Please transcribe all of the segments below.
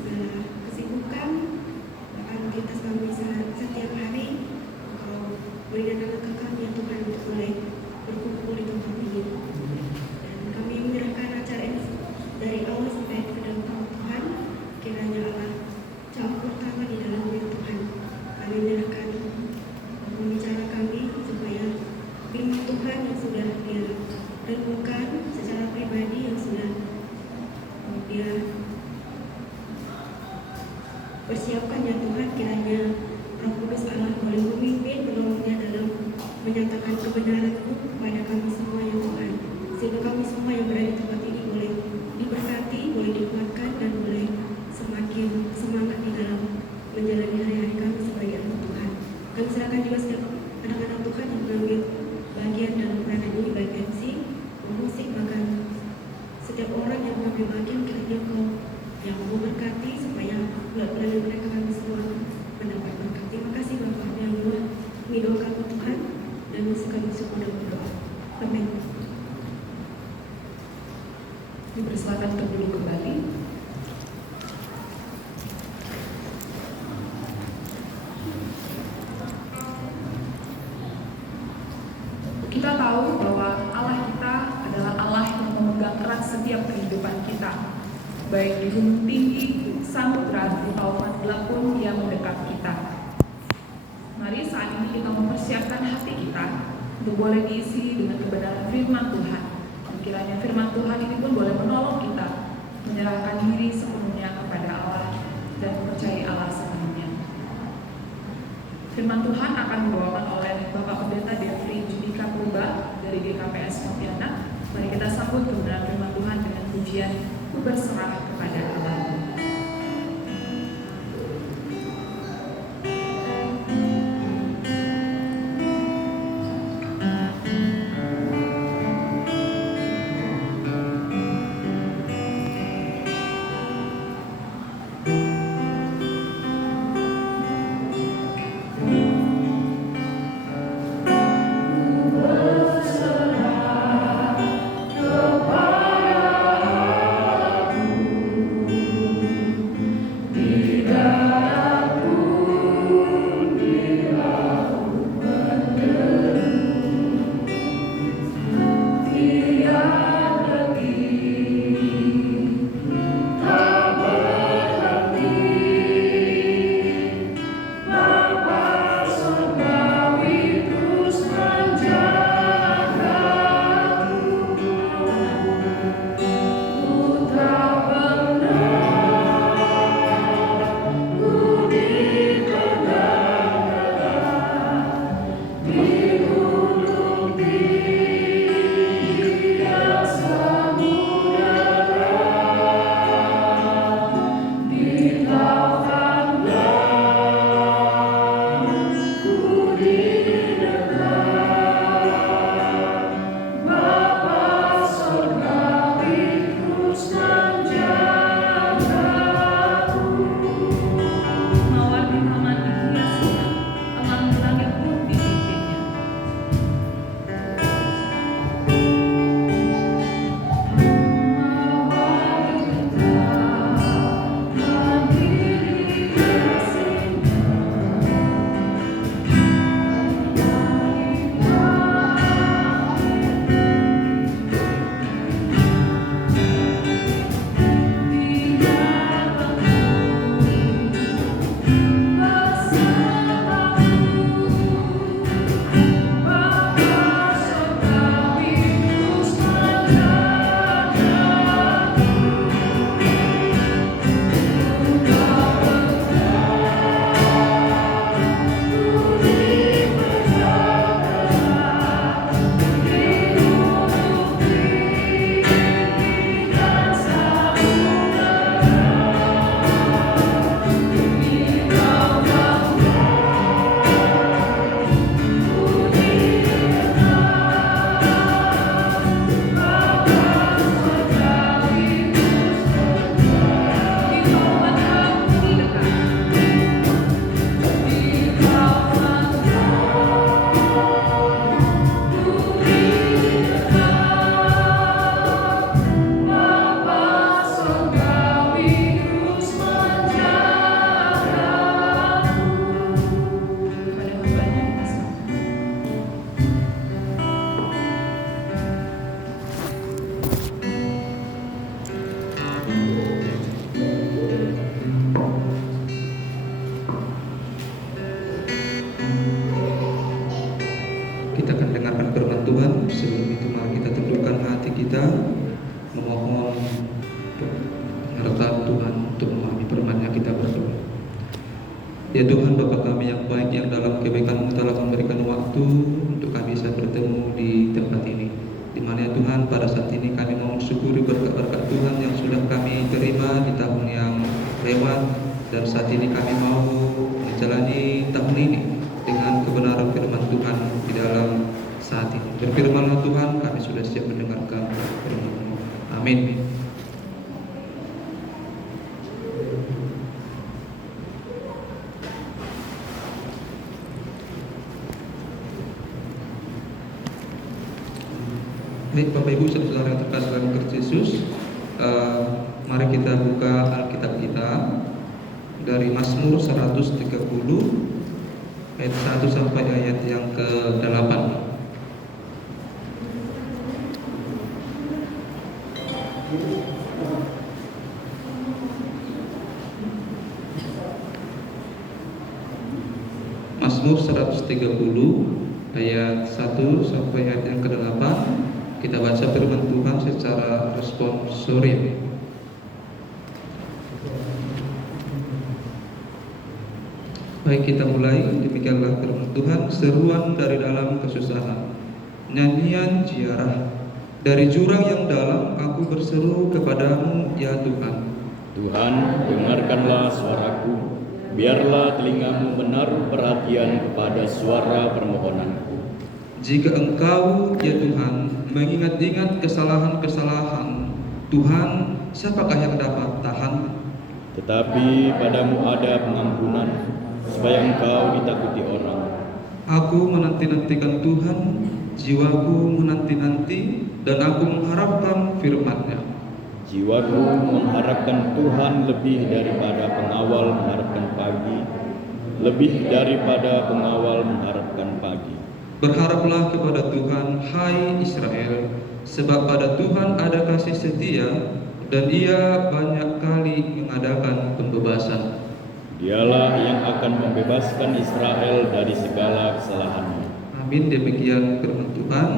segala kesibukan aktivitas kami setiap hari. Engkau berikan anak kami ya Tuhan untuk boleh berkumpul di tempat ini. Dan kami menyerahkan acara ini dari awal sampai ke dalam tangan Tuhan. Kiranya Allah campur tangan di dalamnya Tuhan. Kami menyerahkan pembicara kami supaya firman Tuhan yang sudah dia renungkan secara pribadi, yang sudah dia persiapkan ya Tuhan, kiranya Roh Kudus Allah boleh memimpin, menolongnya dalam menyatakan kebenaran-Mu kepada kami semua ya Tuhan, sehingga kami semua yang berada di tempat ini boleh diberkati, boleh dikuatkan, dan boleh semakin semangat di dalam menjalani hari-hari kami sebagai anak Tuhan. Kami serahkan juga setiap anak-anak Tuhan yang mengambil bagian dalam peranan ini, baik MC, musik, bahkan setiap orang yang mengambil bagian, kiranya Kau yang memberkati supaya bulan-bulan mereka kami semua mendapat berkat. Terima kasih Bapa yang luar mendoakan Tuhan dan kami semua dalam berdoa. Amin. Dipersilakan untuk duduk kembali. Kita tahu bahwa Allah kita adalah Allah yang memegang erat setiap kehidupan kita, baik di gunung tinggi, samudra, di pauman gelap pun Dia mendekat kita. Mari saat ini kita mempersiapkan hati kita untuk boleh diisi dengan kebenaran firman Tuhan. Dan kiranya firman Tuhan ini pun boleh menolong kita menyerahkan diri sepenuhnya kepada Allah dan percaya Allah sepenuhnya. Firman Tuhan akan dibawakan oleh Bapak Pendeta Devri Judika Purba dari GKPS Pontianak. Mari kita sambut kebenaran firman Tuhan dengan pujian Ku berserah kepada Allah. Kepada sebelum itu mari kita tundukkan hati kita, memohon penyertaan Tuhan untuk memahami firman yang kita berdoa. Ya Tuhan, Bapa kami yang baik, yang dalam kebaikan-Mu telah memberikan waktu untuk kami bisa bertemu di tempat ini, di mana ya Tuhan pada saat ini kami mau mensyukuri berkat-berkat Tuhan yang sudah kami terima di tahun yang lewat, dan saat ini kami mau menjalani tahun ini dengan kebenaran firman Tuhan di dalam saat ini. Berfirmanlah Tuhan, kami sudah siap mendengarkan firman-Mu. Amin. Baik Bapak Ibu saudara yang terkasih dalam Kristus Yesus, mari kita buka Alkitab kita dari Mazmur 130 ayat 1 sampai ayat yang ke-8. Mazmur 130 ayat 1 sampai ayat yang ke-8. Kita baca firman Tuhan secara responsorial. Baik, kita mulai. Demikianlah firman Tuhan. Seruan dari dalam kesusahan, nyanyian ziarah dari jurang yang dalam, aku berseru kepadamu ya Tuhan. Tuhan, dengarkanlah suaraku, biarlah telingamu menaruh perhatian kepada suara permohonanku. Jika Engkau ya Tuhan mengingat-ingat kesalahan-kesalahan, Tuhan, siapakah yang dapat tahan? Tetapi padamu ada pengampunan, supaya Engkau ditakuti orang. Aku menanti-nantikan Tuhan, jiwaku menanti-nanti, dan aku mengharapkan firman-Nya. Jiwaku mengharapkan Tuhan lebih daripada pengawal mengharapkan pagi, lebih daripada pengawal mengharapkan pagi. Berharaplah kepada Tuhan, hai Israel, sebab pada Tuhan ada kasih setia, dan Ia banyak kali mengadakan pembebasan. Dialah yang akan membebaskan Israel dari segala kesalahannya. Amin. Demikian firman Tuhan.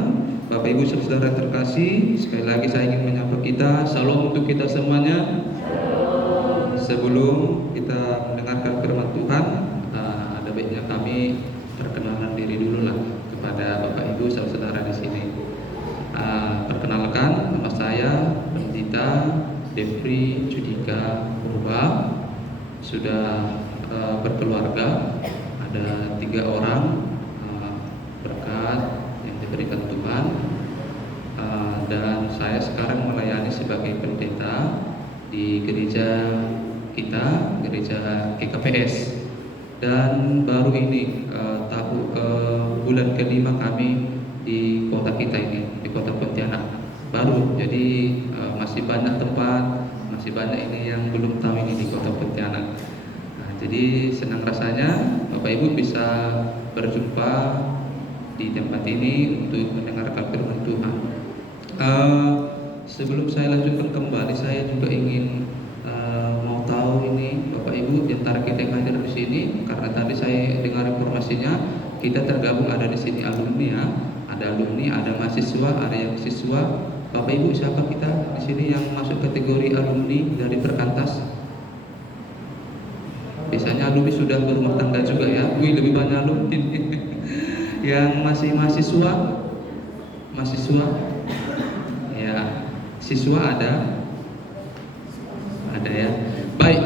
Bapak Ibu saudara terkasih, sekali lagi saya ingin menyapa kita, salam untuk kita semuanya. Sebelum kita mendengarkan firman Tuhan, ada baiknya kami perkenalan diri dulu lah kepada Bapak Ibu saudara di sini. Perkenalkan, nama saya Pendeta Devri Judika Purba, sudah berkeluarga, ada 3 orang, berkat yang diberikan Tuhan, dan saya sekarang melayani sebagai pendeta di gereja kita, gereja GKPS. Dan baru ini bulan ke-5 kami di kota kita ini, di kota Pontianak baru. Jadi masih banyak tempat, masih banyak ini yang belum tahu ini di kota Pontianak. Jadi senang rasanya Bapak Ibu bisa berjumpa di tempat ini untuk mendengarkan firman Tuhan. Sebelum saya lanjutkan kembali, saya juga ingin mau tahu ini Bapak Ibu di antara kita yang hadir di sini, karena tadi saya dengar informasinya kita tergabung ada di sini alumni ya, ada alumni, ada mahasiswa, ada yang siswa. Bapak Ibu, siapa kita di sini yang masuk kategori alumni dari Perkantas? Biasanya alumni sudah berumah tangga juga ya. Wih, lebih banyak alumni. Yang masih mahasiswa, ya, siswa ada ya. Baik,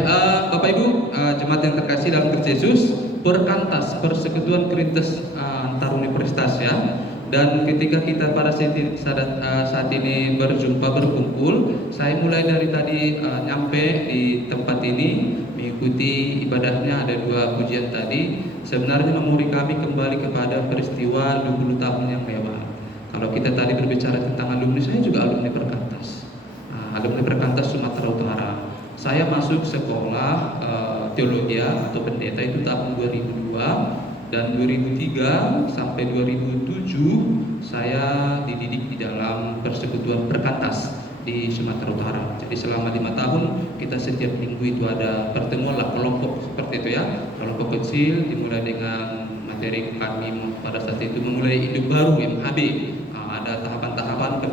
Bapak Ibu, jemaat yang terkasih dalam Kristus Yesus, Perkantas, Persekutuan Kerintis antar universitas ya. Dan ketika kita pada saat ini berkumpul, saya mulai dari tadi nyampe di tempat ini mengikuti ibadahnya, ada 2 pujian tadi. Sebenarnya memori kami kembali kepada peristiwa 20 tahun yang lewat. Kalau kita tadi berbicara tentang alumni, saya juga alumni Perkantas, alumni Perkantas Sumatera Utara. Saya masuk sekolah teologi atau pendeta itu tahun 2002, dan 2003 sampai 2007 saya dididik di dalam Persekutuan Perkantas di Sumatera Utara. Jadi selama 5 tahun kita setiap minggu itu ada pertemuan lah, kelompok seperti itu ya, kelompok kecil, dimulai dengan materi kami pada saat itu memulai hidup baru MHB. Ada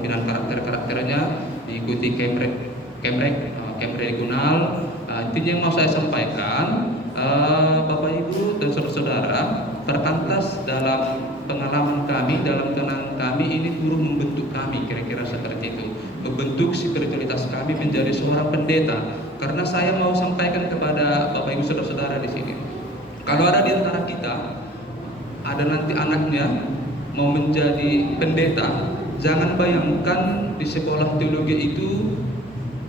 pemilihan karakternya diikuti Kemrek regional. Intinya yang mau saya sampaikan, Bapak Ibu dan saudara-saudara, perkantas dalam pengalaman kami, dalam kenangan kami ini turut membentuk kami, kira-kira seperti itu, membentuk spiritualitas kami menjadi seorang pendeta. Karena saya mau sampaikan kepada Bapak Ibu saudara-saudara di sini, kalau ada di antara kita ada nanti anaknya mau menjadi pendeta, jangan bayangkan di sekolah teologi itu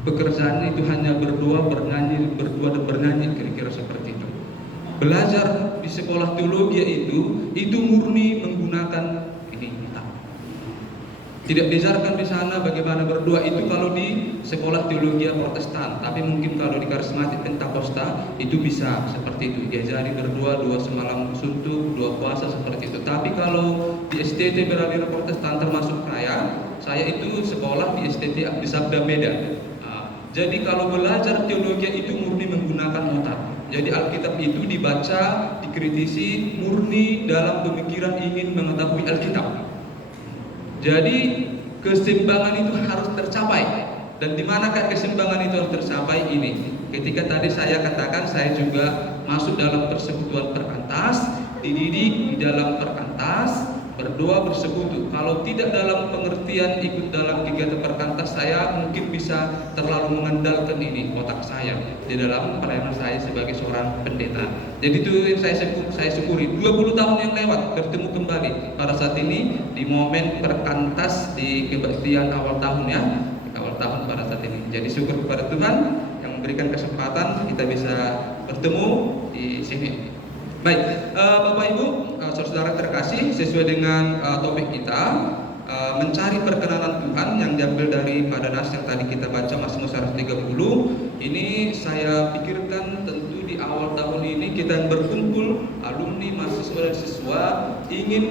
pekerjaannya itu hanya berdua dan bernyanyi, kira-kira seperti itu. Belajar di sekolah teologi itu murni menggunakan ini kitab. Tidak diajarkan di sana bagaimana berdoa itu kalau di sekolah teologi Protestan, tapi mungkin kalau di karismatik Pentakosta itu bisa seperti itu, diajari berdoa, dua semalam suntuk, dua puasa seperti itu. Tapi kalau di STT beraliran Protestan termasuk saya itu sekolah di STT di Sabda Medan. Jadi kalau belajar teologi itu murni menggunakan otak. Jadi Alkitab itu dibaca, dikritisi, murni dalam pemikiran ingin mengetahui Alkitab. Jadi keseimbangan itu harus tercapai. Dan di manakah keseimbangan itu harus tercapai ini? Ketika tadi saya katakan saya juga masuk dalam persekutuan perkantas, dididik di dalam perkantas, berdoa bersekutu. Kalau tidak dalam pengertian ikut dalam kegiatan perkantas, saya mungkin bisa terlalu mengandalkan ini otak saya di dalam pelayanan saya sebagai seorang pendeta. Jadi itu yang saya syukuri. 20 tahun yang lewat bertemu kembali pada saat ini di momen perkantas di kebaktian awal tahun ya, awal tahun pada saat ini. Jadi syukur kepada Tuhan yang memberikan kesempatan kita bisa bertemu di sini. Baik, Bapak Ibu, saudara terkasih, sesuai dengan topik kita, mencari perkenanan Tuhan yang diambil dari pada nas yang tadi kita baca Mazmur 130. Ini saya pikirkan tentu di awal tahun ini kita yang berkumpul, alumni, mahasiswa dan siswa, ingin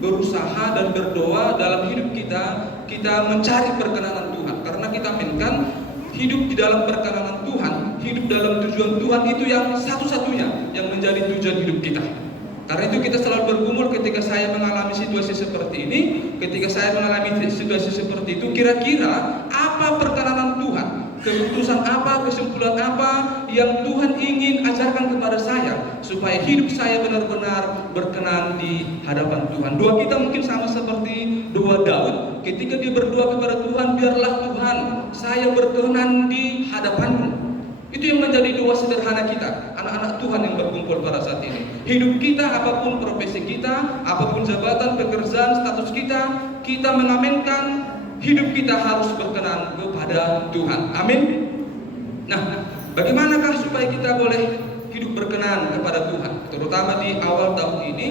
berusaha dan berdoa dalam hidup kita mencari perkenanan Tuhan. Karena kita aminkan hidup di dalam perkenanan Tuhan, hidup dalam tujuan Tuhan itu yang satu-satunya yang menjadi tujuan hidup kita. Karena itu kita selalu bergumul ketika saya mengalami situasi seperti ini, ketika saya mengalami situasi seperti itu, kira-kira apa perkenanan Tuhan? Keputusan apa, kesimpulan apa yang Tuhan ingin ajarkan kepada saya supaya hidup saya benar-benar berkenan di hadapan Tuhan. Doa kita mungkin sama seperti doa Daud ketika dia berdoa kepada Tuhan, biarlah Tuhan saya berkenan di hadapan-Mu. Itu yang menjadi doa sederhana kita, anak-anak Tuhan yang berkumpul pada saat ini. Hidup kita, apapun profesi kita, apapun jabatan, pekerjaan, status kita mengaminkan hidup kita harus berkenan kepada Tuhan. Amin. Nah, bagaimanakah supaya kita boleh hidup berkenan kepada Tuhan? Terutama di awal tahun ini,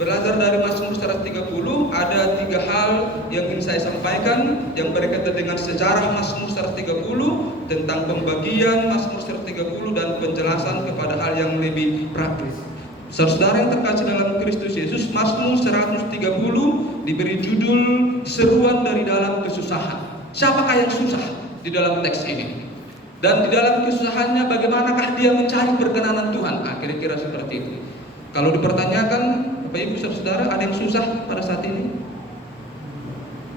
belajar dari Mazmur 130, ada 3 hal yang ingin saya sampaikan yang berkaitan dengan sejarah Mazmur 130, tentang pembagian Mazmur 130 dan penjelasan kepada hal yang lebih praktis. Saudara yang terkasih dalam Kristus Yesus, Mazmur 130 diberi judul seruan dari dalam kesusahan. Siapakah yang susah di dalam teks ini? Dan di dalam kesusahannya bagaimanakah dia mencari perkenanan Tuhan? Kira-kira seperti itu. Kalau dipertanyakan, Bapak Ibu saudara, ada yang susah pada saat ini?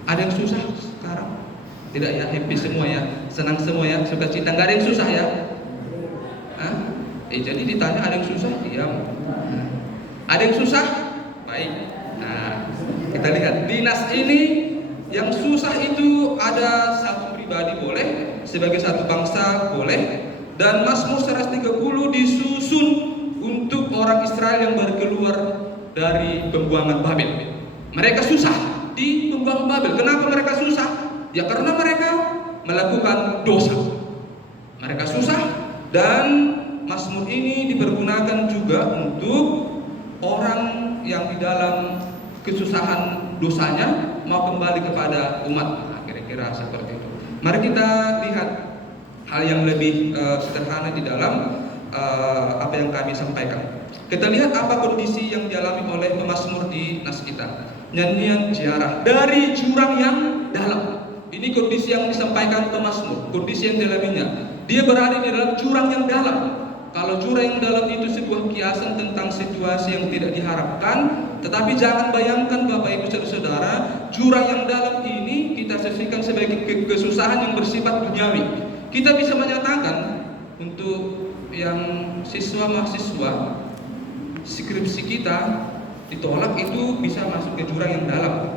Ada yang susah sekarang? Tidak ya, happy semua ya, senang semua ya, suka cita, nggak ada yang susah ya? Jadi ditanya ada yang susah, diam. Ada yang susah? Baik. Nah, kita lihat di nas ini yang susah itu ada satu pribadi boleh, sebagai satu bangsa boleh, dan Mazmur 130 disusun untuk orang Israel yang baru keluar dari pembuangan Babel. Mereka susah di pembuangan Babel. Kenapa mereka susah? Ya karena mereka melakukan dosa. Mereka susah, dan Mazmur ini dipergunakan juga untuk orang yang di dalam kesusahan dosanya mau kembali kepada umat. Kira-kira seperti itu. Mari kita lihat hal yang lebih sederhana di dalam apa yang kami sampaikan. Kita lihat apa kondisi yang dialami oleh pemazmur di nas kita. Nyanyian ziarah dari jurang yang dalam. Ini kondisi yang disampaikan pemazmur, kondisi yang dialaminya. Dia berada di dalam jurang yang dalam. Kalau jurang yang dalam itu sebuah kiasan tentang situasi yang tidak diharapkan, tetapi jangan bayangkan Bapak Ibu Saudara, jurang yang dalam ini kita asosiasikan sebagai kesusahan yang bersifat duniawi. Kita bisa menyatakan untuk yang siswa mahasiswa skripsi kita ditolak itu bisa masuk ke jurang yang dalam.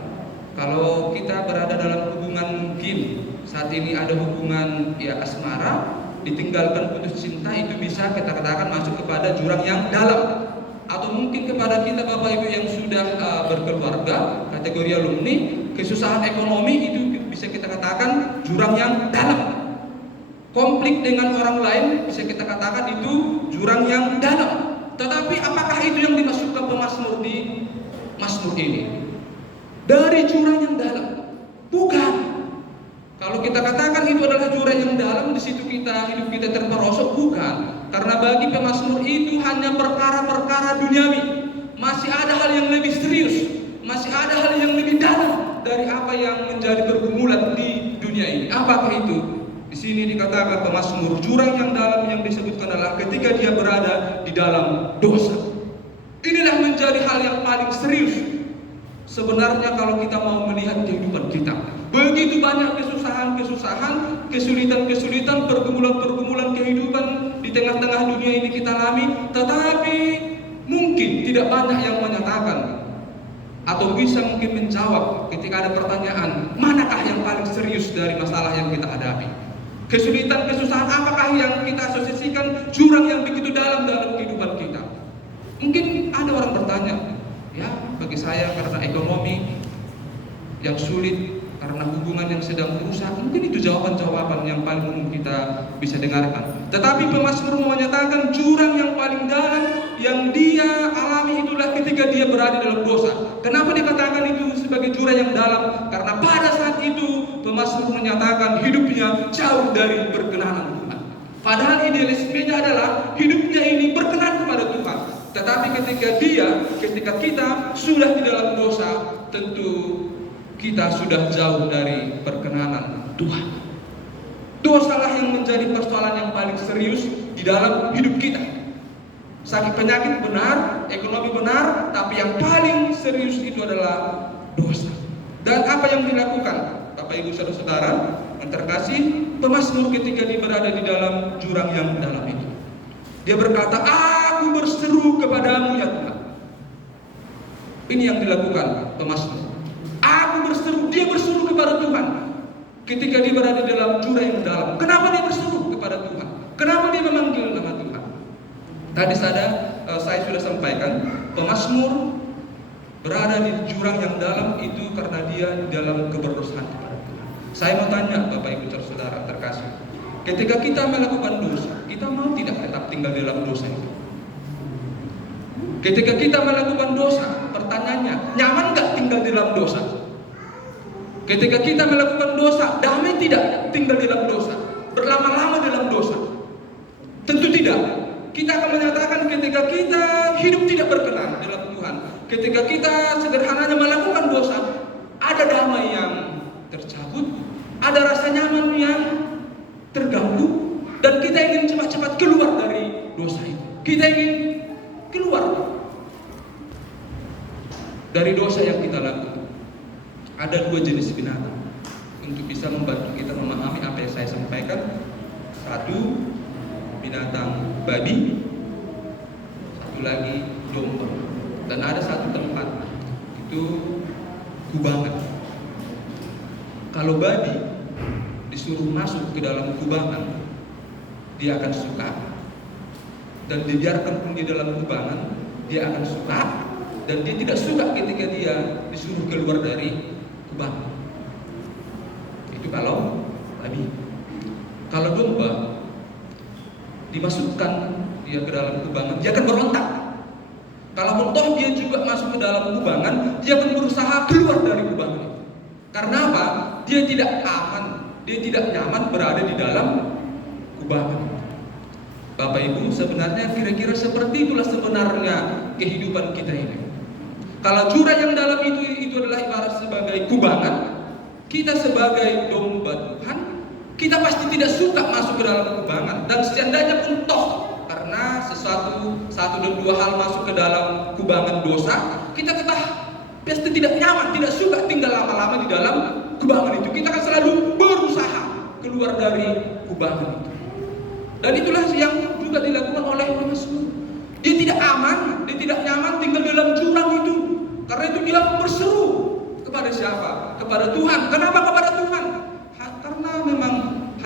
Kalau kita berada dalam hubungan mungkin saat ini ada hubungan ya asmara, ditinggalkan putus cinta, itu bisa kita katakan masuk kepada jurang yang dalam. Atau mungkin kepada kita Bapak Ibu yang sudah berkeluarga, kategori alumni, kesusahan ekonomi itu bisa kita katakan jurang yang dalam. Konflik dengan orang lain bisa kita katakan itu jurang yang dalam. Tetapi apakah itu yang dimasukkan pemazmur di mazmur ini? Dari jurang yang dalam? Bukan. Kalau kita katakan itu adalah jurang yang dalam, di situ hidup kita terperosok, bukan. Karena bagi pemazmur itu hanya perkara-perkara duniawi. Masih ada hal yang lebih serius, masih ada hal yang lebih dalam dari apa yang menjadi pergumulan di dunia ini. Apakah itu? Di sini dikatakan pemazmur jurang yang dalam yang disebutkan adalah ketika dia berada di dalam dosa. Inilah menjadi hal yang paling serius. Sebenarnya kalau kita mau melihat kehidupan kita, begitu banyak kesusahan-kesusahan, kesulitan-kesulitan, pergumulan-pergumulan kehidupan di tengah-tengah dunia ini kita alami, tetapi mungkin tidak banyak yang menyatakan atau bisa mungkin menjawab ketika ada pertanyaan, manakah yang paling serius dari masalah yang kita hadapi? Kesulitan, kesusahan apakah yang kita asosiasikan jurang yang begitu dalam kehidupan kita? Mungkin ada orang bertanya, ya bagi saya karena ekonomi yang sulit, karena hubungan yang sedang berusaha, mungkin itu jawaban-jawaban yang paling umum kita bisa dengarkan. Tetapi pemazmur menyatakan jurang yang paling dalam yang dia alami itulah ketika dia berada dalam dosa. Kenapa dikatakan itu sebagai jurang yang dalam? Karena pada saat itu pemazmur menyatakan hidupnya jauh dari berkenan Tuhan. Padahal idealismenya adalah hidupnya ini berkenan kepada Tuhan. Tetapi ketika kita sudah di dalam dosa, tentu kita sudah jauh dari perkenanan Tuhan. Dosalah yang menjadi persoalan yang paling serius di dalam hidup kita. Sakit penyakit benar, ekonomi benar, tapi yang paling serius itu adalah dosa. Dan apa yang dilakukan Bapak Ibu Saudara-saudara yang terkasih, pemazmur ketika dia berada di dalam jurang yang dalam ini, dia berkata, aku berseru kepadamu ya Tuhan. Ini yang dilakukan pemazmur. Aku berseru, dia berseru kepada Tuhan ketika dia berada di dalam jurang yang dalam. Kenapa dia berseru kepada Tuhan? Kenapa dia memanggil nama Tuhan? Tadi saya sudah sampaikan, pemazmur berada di jurang yang dalam itu karena dia di dalam keberdosan kepada Tuhan. Saya mau tanya Bapak Ibu Saudara terkasih, ketika kita melakukan dosa, kita mau tidak tetap tinggal di dalam dosa itu? Ketika kita melakukan dosa, pertanyaannya, nyaman gak tinggal di dalam dosa? Ketika kita melakukan dosa, damai tidak tinggal di dalam dosa? Berlama-lama dalam dosa? Tentu tidak. Kita akan menyatakan ketika kita hidup tidak berkenan dalam Tuhan, ketika kita sederhananya melakukan dosa, ada damai yang tercabut, ada rasa nyaman yang terganggu, dan kita ingin cepat-cepat keluar dari dosa itu. Kita ingin keluar dari dosa yang kita lakukan. Ada dua jenis binatang untuk bisa membantu kita memahami apa yang saya sampaikan. Satu, binatang babi, satu lagi domba. Dan ada satu tempat, itu kubangan. Kalau babi disuruh masuk ke dalam kubangan, dia akan suka. Dan dibiarkan pun di dalam kubangan, dia akan suka. Dan dia tidak suka ketika dia disuruh keluar dari kubangan. Itu kalau babi. Kalau domba dimasukkan dia ke dalam kubangan, dia akan berontak. Kalau toh dia juga masuk ke dalam kubangan, dia akan berusaha keluar dari kubangan itu. Karena apa? Dia tidak aman, dia tidak nyaman berada di dalam kubangan. Bapak Ibu, sebenarnya kira-kira seperti itulah sebenarnya kehidupan kita ini. Kalau jurang yang dalam itu adalah ibarat sebagai kubangan, kita sebagai domba Tuhan, kita pasti tidak suka masuk ke dalam kubangan. Dan seandainya pun toh karena satu dan dua hal masuk ke dalam kubangan dosa, kita tetap pasti tidak nyaman, tidak suka tinggal lama-lama di dalam kubangan itu. Kita akan selalu berusaha keluar dari kubangan itu. Dan itulah yang juga dilakukan oleh Mazmur. Dia tidak aman, dia tidak nyaman tinggal dalam jurang itu. Karena itu dia berseru kepada siapa? Kepada Tuhan. Kenapa kepada Tuhan? Karena memang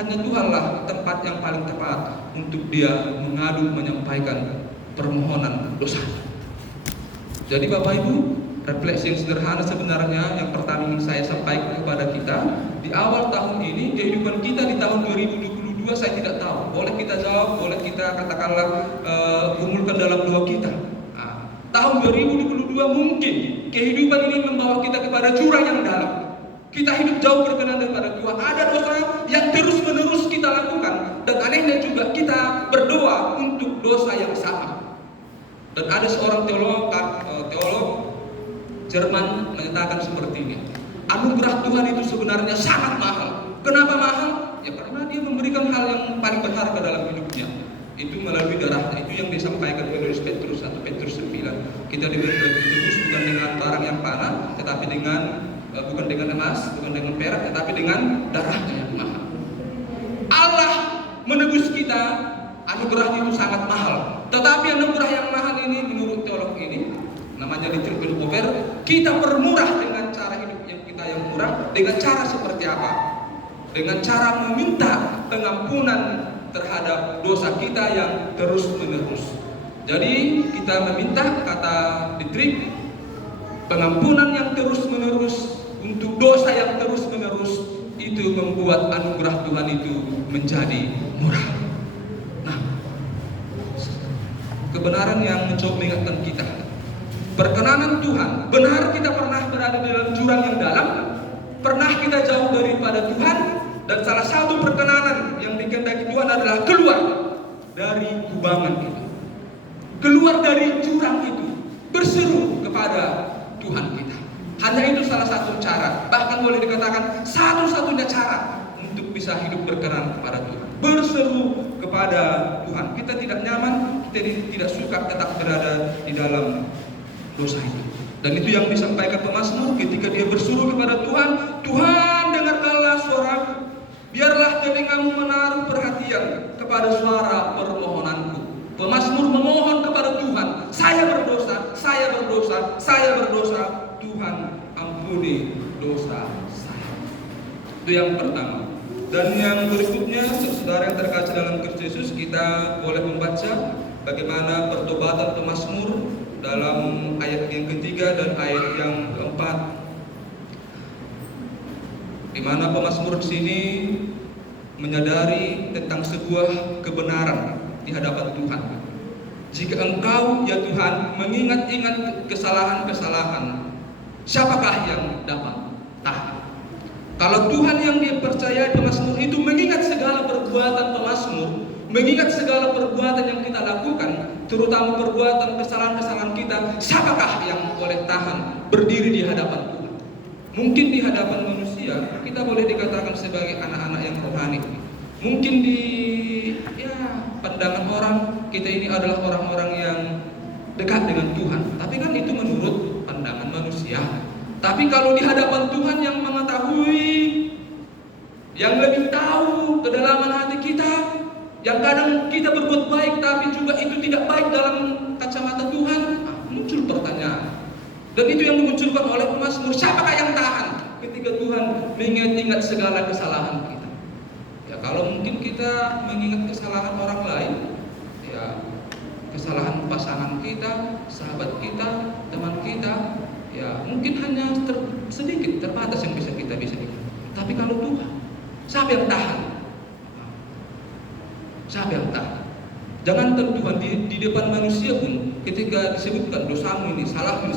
hanya Tuhanlah tempat yang paling tepat untuk dia mengadu, menyampaikan permohonan dosa. Jadi Bapak Ibu, refleksi yang sederhana sebenarnya yang pertama ingin saya sampaikan kepada kita. Di awal tahun ini, kehidupan kita di tahun 2022 saya tidak tahu. Boleh kita jawab, boleh kita katakanlah gumulkan dalam doa kita. Tahun 2022 mungkin kehidupan ini membawa kita kepada jurang yang dalam. Kita hidup jauh berkenan daripada Tuhan. Ada dosa yang terus-menerus kita lakukan. Dan anehnya juga kita berdoa untuk dosa yang sama. Dan ada seorang teolog Jerman menyatakan seperti ini. Anugerah Tuhan itu sebenarnya sangat mahal. Kenapa mahal? Ya karena dia memberikan hal yang paling berharga dalam hidupnya. Itu melalui darahnya. Itu yang disampaikan penulis Petrus atau Petrus 9. Kita ditebus bukan dengan barang yang panah, tetapi dengan bukan dengan emas, bukan dengan perak, tetapi dengan darahnya yang mahal. Allah menebus kita, anugerahnya itu sangat mahal. Tetapi anugerah yang mahal ini menurut teolog ini, namanya Dietrich Bonhoeffer, kita permurah dengan cara hidup yang kita yang murah. Dengan cara seperti apa? Dengan cara meminta pengampunan terhadap dosa kita yang terus menerus. Jadi kita meminta, kata Dietrich, pengampunan yang terus menerus untuk dosa yang terus menerus, itu membuat anugerah Tuhan itu menjadi murah. Nah, kebenaran yang mencoba mengingatkan kita, perkenanan Tuhan. Benar kita pernah berada dalam jurang yang dalam, pernah kita jauh daripada Tuhan, dan salah satu perkenanan yang dikehendaki Tuhan adalah keluar dari kubangan itu, keluar dari jurang itu, berseru kepada Tuhan kita. Hanya itu salah satu cara, bahkan boleh dikatakan satu-satunya cara untuk bisa hidup berkenan kepada Tuhan. Berseru kepada Tuhan. Kita tidak nyaman, kita tidak suka tetap berada di dalam dosa itu. Dan itu yang disampaikan pemazmur ketika dia berseru kepada Tuhan, Tuhan dengarkanlah suaraku, biarlah telingamu menaruh perhatian kepada suara permohonanku. Pemazmur memohon kepada Tuhan, saya berdosa, saya berdosa, saya berdosa, Tuhan ampuni dosa saya. Itu yang pertama. Dan yang berikutnya, saudara yang terkasih dalam Kristus Yesus, kita boleh membaca bagaimana pertobatan pemazmur dalam ayat yang ketiga dan ayat yang keempat, di mana pemazmur di sini menyadari tentang sebuah kebenaran di hadapan Tuhan. Jika engkau ya Tuhan mengingat-ingat kesalahan-kesalahan, siapakah yang dapat tahan? Kalau Tuhan yang dipercayai pemazmur itu mengingat segala perbuatan pemazmur, mengingat segala perbuatan yang kita lakukan, terutama perbuatan kesalahan-kesalahan kita, siapakah yang boleh tahan berdiri di hadapan Tuhan? Mungkin di hadapan manusia kita boleh dikatakan sebagai anak-anak yang rohani. Mungkin di pandangan orang kita ini adalah orang-orang yang dekat dengan Tuhan. Tapi kan itu menurut pandangan manusia. Tapi kalau di hadapan Tuhan yang mengetahui, yang lebih tahu kedalaman hati kita, yang kadang kita berbuat baik tapi juga itu tidak baik dalam kacamata Tuhan, muncul pertanyaan. Dan itu yang dimunculkan oleh pemazmur, siapakah yang tahan ketika Tuhan mengingat-ingat segala kesalahan kita? Ya kalau mungkin kita mengingat kesalahan orang lain, ya kesalahan pasangan kita, sahabat kita, teman kita, ya mungkin hanya sedikit, terbatas yang bisa kita ingat. Tapi kalau Tuhan, siapa yang tahan? Siapa yang tahan? Jangan Tuhan di depan manusia pun ketika disebutkan dosamu ini, salahmu,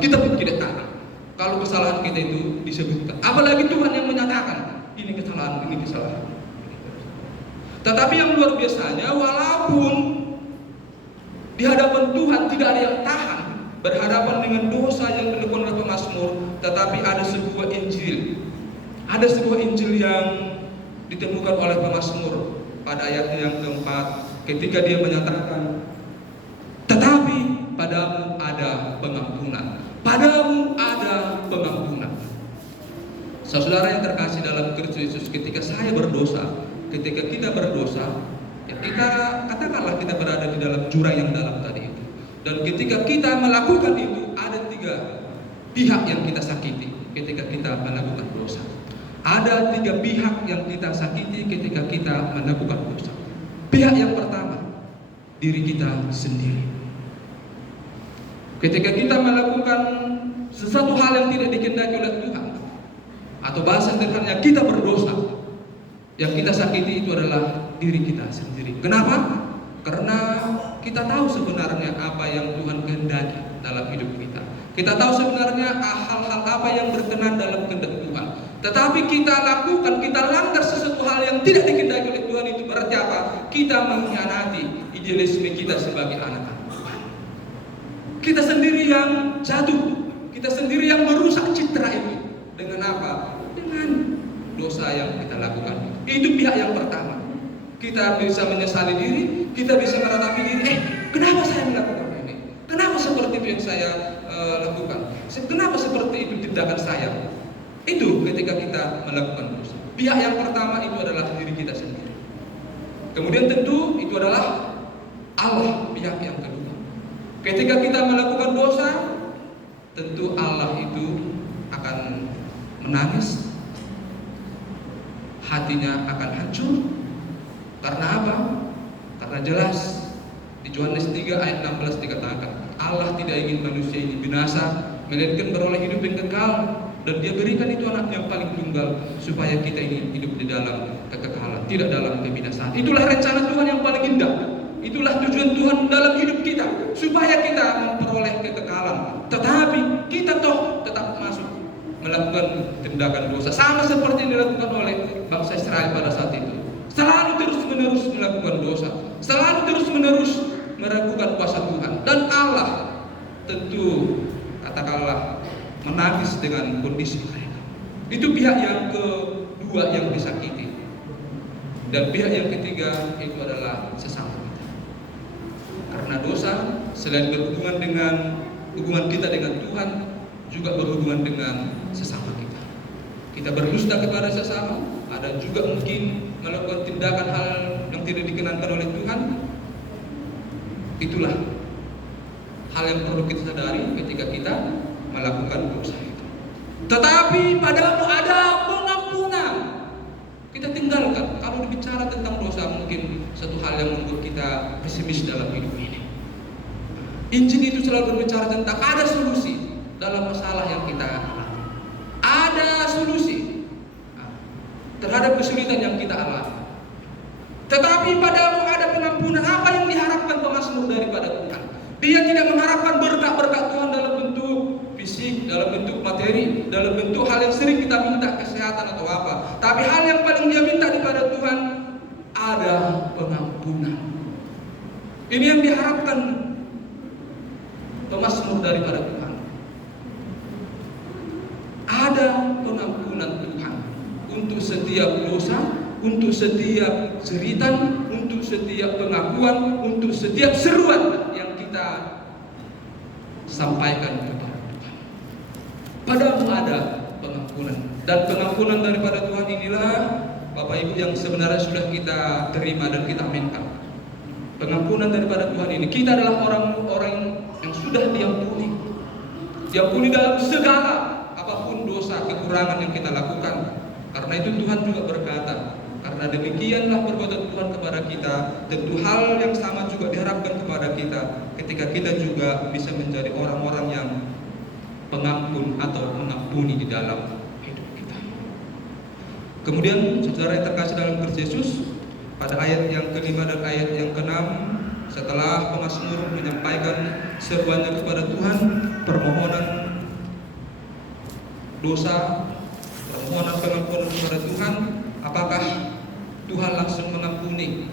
kita pun tidak tahan. Kalau kesalahan kita itu disebutkan, apalagi Tuhan yang menyatakan ini kesalahan, ini kesalahan. Tetapi yang luar biasanya, walaupun di hadapan Tuhan tidak ada yang tahan berhadapan dengan dosa yang dilakukan oleh pemazmur, tetapi ada sebuah Injil. Ada sebuah Injil yang ditemukan oleh pemazmur pada ayat yang keempat, ketika dia menyatakan, tetapi padamu ada pengampunan, padamu ada pengampunan. Saudara yang terkasih dalam Kristus Yesus, ketika saya berdosa, ketika kita berdosa, ya kita katakanlah kita berada di dalam jurang yang dalam tadi itu. Dan ketika kita melakukan itu, ada 3 pihak yang kita sakiti ketika kita melakukan dosa. Ada 3 pihak yang kita sakiti ketika kita melakukan dosa. Pihak yang pertama, diri kita sendiri. Ketika kita melakukan sesuatu hal yang tidak dikehendaki oleh Tuhan, atau bahasa sederhananya kita berdosa, yang kita sakiti itu adalah diri kita sendiri. Kenapa? Karena kita tahu sebenarnya apa yang Tuhan kehendaki dalam hidup kita. Kita tahu sebenarnya hal-hal apa yang berkenan dalam kehendak Tuhan. Tetapi kita lakukan, kita langgar sesuatu hal yang tidak dikehendaki oleh Tuhan. Itu berarti apa? Kita mengkhianati idealisme kita sebagai anak-anak Tuhan. Kita sendiri yang jatuh, kita sendiri yang merusak citra itu. Dengan apa? Dengan dosa yang kita lakukan. Itu pihak yang pertama. Kita bisa menyesali diri, kita bisa meratapi diri. Kenapa saya melakukan ini? Kenapa seperti itu yang saya lakukan? Kenapa seperti itu tindakan saya? Itu ketika kita melakukan dosa. Pihak yang pertama itu adalah diri kita sendiri. Kemudian tentu itu adalah Allah, pihak yang kedua. Ketika kita melakukan dosa, tentu Allah itu akan menangis, hatinya akan hancur. Karena apa? Karena jelas di Yohanes 3 ayat 16 dikatakan, Allah tidak ingin manusia ini binasa, melainkan beroleh hidup yang kekal, dan Dia berikan itu anaknya yang paling tunggal supaya kita ini hidup di dalam kekekalan, tidak dalam kebinasaan. Itulah rencana Tuhan yang paling indah. Itulah tujuan Tuhan dalam hidup kita, supaya kita memperoleh kekekalan. Tetapi kita toh tetap masuk melakukan tindakan dosa, sama seperti yang dilakukan oleh bangsa Israel pada saat itu. Selalu terus-menerus melakukan dosa, selalu terus-menerus meragukan kuasa Tuhan. Dan Allah tentu katakanlah menangis dengan kondisi mereka. Itu pihak yang kedua yang disakiti. Dan pihak yang ketiga itu adalah sesama kita. Karena dosa selain berhubungan dengan hubungan kita dengan Tuhan, juga berhubungan dengan sesama kita. Kita berdusta kepada sesama, ada juga mungkin melakukan tindakan hal yang tidak dikenankan oleh Tuhan. Itulah hal yang perlu kita sadari ketika kita melakukan dosa itu. Tetapi padamu ada pengampunan. Kita tinggalkan. Kalau bicara tentang dosa, mungkin satu hal yang membuat kita pesimis dalam hidup ini. Injil itu selalu berbicara tentang ada solusi dalam masalah yang kita alami. Ada solusi terhadap kesulitan yang kita alami. Tetapi padamu ada pengampunan. Apa yang diharapkan pemazmur daripada Tuhan? Dia tidak mengharapkan berkat-berkat Tuhan dalam bentuk fisik, dalam bentuk materi, dalam bentuk hal yang sering kita minta, kesehatan atau apa. Tapi hal yang paling dia minta daripada Tuhan, ada pengampunan. Ini yang diharapkan pemazmur daripada Tuhan. Ada pengampunan Tuhan untuk setiap dosa, untuk setiap jeritan, untuk setiap pengakuan, untuk setiap seruan yang kita sampaikan kepada Tuhan. Padamu ada pengampunan. Dan pengampunan daripada Tuhan inilah Bapak Ibu yang sebenarnya sudah kita terima dan kita aminkan. Pengampunan daripada Tuhan ini, kita adalah orang-orang yang sudah diampuni. Diampuni dalam segala apapun dosa, kekurangan yang kita lakukan. Karena itu Tuhan juga berkata, karena demikianlah perbuatan Tuhan kepada kita, tentu hal yang sama juga diharapkan kepada kita ketika kita juga bisa menjadi orang-orang yang pengampun atau mengampuni di dalam hidup kita. Kemudian saudara yang terkasih dalam Kristus Yesus, pada ayat yang kelima dan ayat yang keenam, setelah pemazmur menyampaikan seruannya kepada Tuhan, permohonan dosa, permohonan pengampunan kepada Tuhan, apakah Tuhan langsung mengampuni?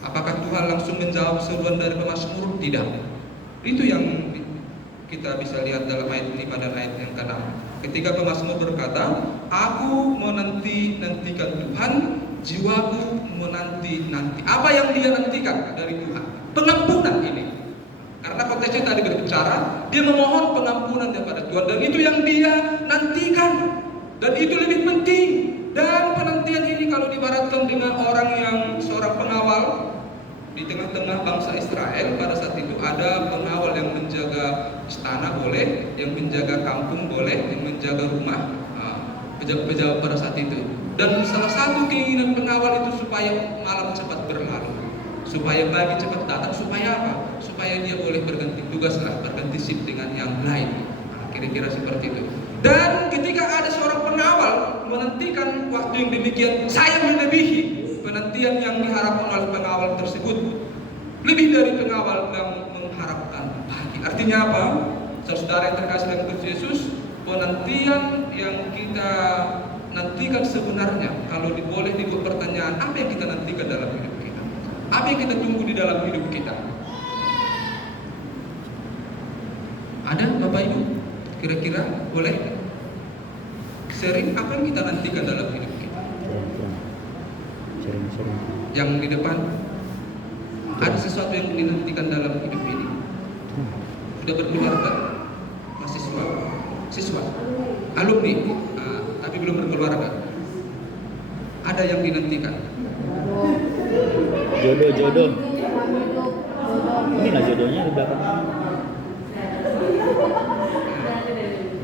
Apakah Tuhan langsung menjawab seruan dari pemazmur? Tidak. Itu yang kita bisa lihat dalam ayat 5 dan ayat yang ke-6. Ketika pemazmur berkata, aku menanti-nantikan Tuhan, jiwaku menanti-nanti. Apa yang dia nantikan dari Tuhan? Pengampunan ini. Karena konteksnya tadi berbicara, dia memohon pengampunan daripada Tuhan, dan itu yang dia nantikan, dan itu lebih penting. Dan penantian ini kalau diibaratkan dengan orang yang seorang pengawal di tengah-tengah bangsa Israel pada saat itu, ada pengawal yang menjaga istana boleh, yang menjaga kampung boleh, yang menjaga rumah, pejabat pada saat itu. Dan salah satu keinginan pengawal itu supaya malam cepat berlalu, supaya pagi cepat datang, supaya apa? Supaya dia boleh berganti tugas lah, berganti shift dengan yang lain. Kira-kira seperti itu. Dan ketika ada seorang pengawal menantikan waktu yang demikian, saya melebihi penantian yang diharapkan oleh pengawal tersebut, lebih dari pengawal yang mengharapkan pagi. Artinya apa? Saudara yang terkasih dalam Kristus Yesus, penantian yang kita nantikan sebenarnya, kalau boleh dibuat pertanyaan, apa yang kita nantikan dalam hidup kita? Apa yang kita tunggu di dalam hidup kita? Ada Bapak Ibu? Kira-kira boleh sharing apa yang kita nantikan dalam hidup kita? Sering. Yang di depan, ada sesuatu yang dinantikan dalam hidup ini? Sudah berkeluarga? Mahasiswa? Siswa? Alumni? Tapi belum berkeluarga? Ada yang dinantikan? Jodoh. Ini lah jodohnya di belakang.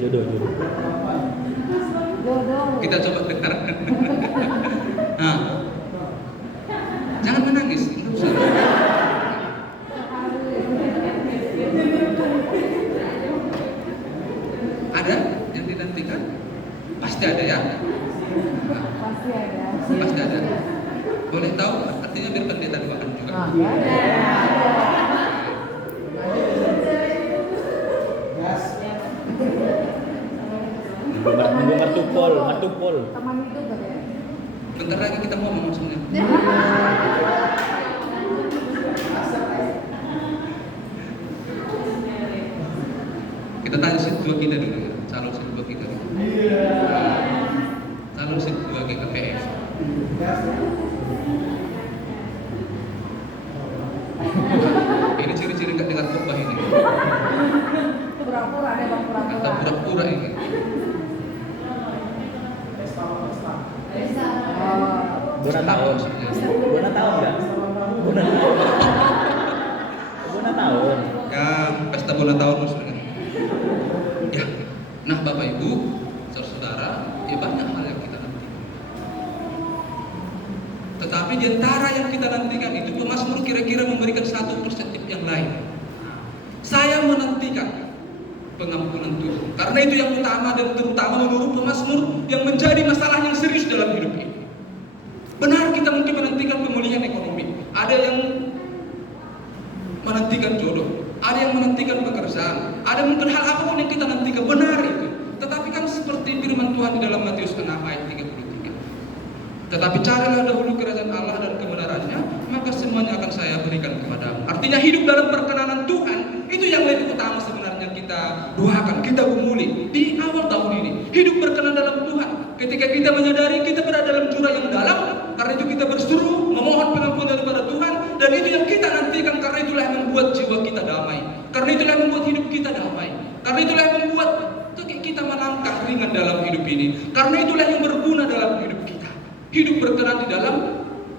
Jodoh. Kita coba dengar. Nah, jangan menangis. Ada yang dinantikan? Pasti ada ya? Pasti ada. Boleh tahu? Artinya biar pendeta doakan juga. Nunggu matupol. Bentar lagi kita mau maksudnya. Kita tanya seat 2 kita dulu ya, calon seat 2 kita dulu. Calon seat 2 GKPF. Ini ciri-ciri nggak dengar khotbah ini. Pura-pura deh bang, pura-pura. Atau pura-pura ini. Bona tahun nggak? Bona tahun. Ya, pesta bola tahun maksudnya. Ya, nah Bapak Ibu, saudara, ya banyak hal yang kita nantikan. Tetapi di antara yang kita nantikan itu, pemazmur kira-kira memberikan satu perspektif yang lain. Saya menantikan pengampunan Tuhan, karena itu yang utama dan terutama menurut pemazmur yang menjadi masalah yang serius dalam hidup ini. Benar, kita mungkin menantikan pemulihan ekonomi, ada yang menantikan jodoh, ada yang menantikan pekerjaan, ada mungkin hal apapun yang kita nantikan, benar itu. Tetapi kan seperti firman Tuhan di dalam Matius 6 ayat 33. Tetapi carilah dahulu kerajaan Allah dan kebenarannya, maka semuanya akan saya berikan kepadamu. Artinya hidup dalam perkenanan Tuhan, itu yang lebih utama sebenarnya kita doakan, kita gumuli di awal tahun ini. Hidup berkenan dalam Tuhan. Ketika kita menyadari kita berada dalam jurang yang dalam, karena itu kita berseru memohon pengampunan daripada Tuhan, dan itu yang kita nantikan, karena itulah yang membuat jiwa kita damai, karena itulah yang membuat hidup kita damai, karena itulah yang membuat kita melangkah ringan dalam hidup ini, karena itulah yang berguna dalam hidup kita, hidup berkenan di dalam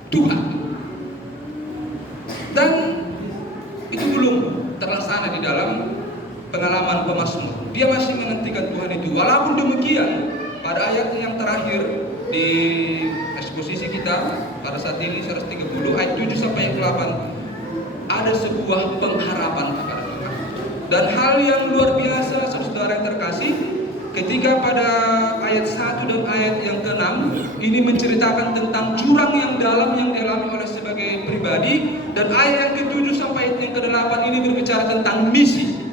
Tuhan. Dan itu belum terlaksana di dalam pengalaman pemazmur. Dia masih menantikan Tuhan itu. Walaupun demikian, pada ayat yang terakhir di eksposisi kita pada saat ini 130 ayat 7 sampai ayat 8, ada sebuah pengharapan kepada Tuhan. Dan hal yang luar biasa, saudara yang terkasih, ketika pada ayat 1 dan ayat yang ke-6 ini menceritakan tentang jurang yang dalam yang dialami oleh sebagai pribadi, dan ayat yang ke-7 sampai ayat yang ke-8 ini berbicara tentang misi.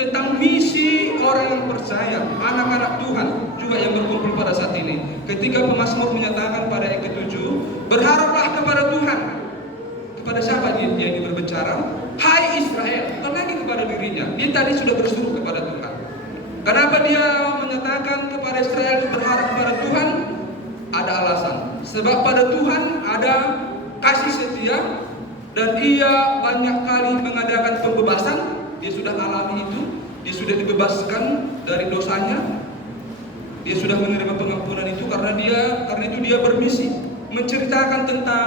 Tentang misi orang yang percaya, anak-anak Tuhan juga yang berkumpul pada saat ini. Ketika pemazmur menyatakan pada ayat ke-7, berharaplah kepada Tuhan. Kepada siapa dia ini berbicara? Hai Israel, bukan lagi kepada dirinya. Dia tadi sudah berseru kepada Tuhan. Kenapa dia menyatakan kepada Israel berharap kepada Tuhan? Ada alasan. Sebab pada Tuhan ada kasih setia, dan ia banyak kali mengadakan pembebasan. Dia sudah alami itu. sudah dibebaskan dari dosanya, dia sudah menerima pengampunan itu karena itu dia bermisi menceritakan tentang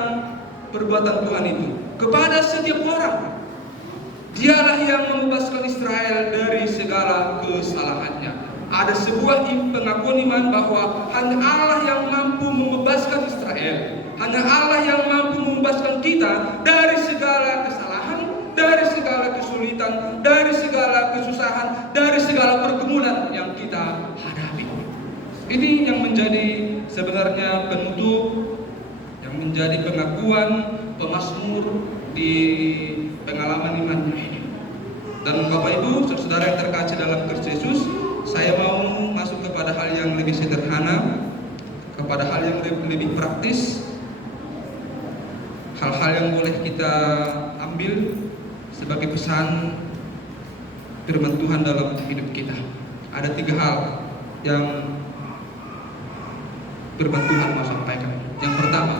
perbuatan Tuhan itu kepada setiap orang. Dialah yang membebaskan Israel dari segala kesalahannya. Ada sebuah pengakuan iman bahwa hanya Allah yang mampu membebaskan Israel. Hanya Allah yang mampu membebaskan kita dari segala kesalahan, dari segala kesulitan, dari segala kesusahan, dari segala pergumulan yang kita hadapi. Ini yang menjadi sebenarnya penutup, yang menjadi pengakuan pemazmur di pengalaman imannya ini. Dan Bapak Ibu, saudara yang terkasih dalam Kristus Yesus, saya mau masuk kepada hal yang lebih sederhana, kepada hal yang lebih praktis, hal-hal yang boleh kita ambil sebagai pesan firman Tuhan dalam hidup kita. Ada 3 hal yang firman Tuhan mau sampaikan. Yang pertama,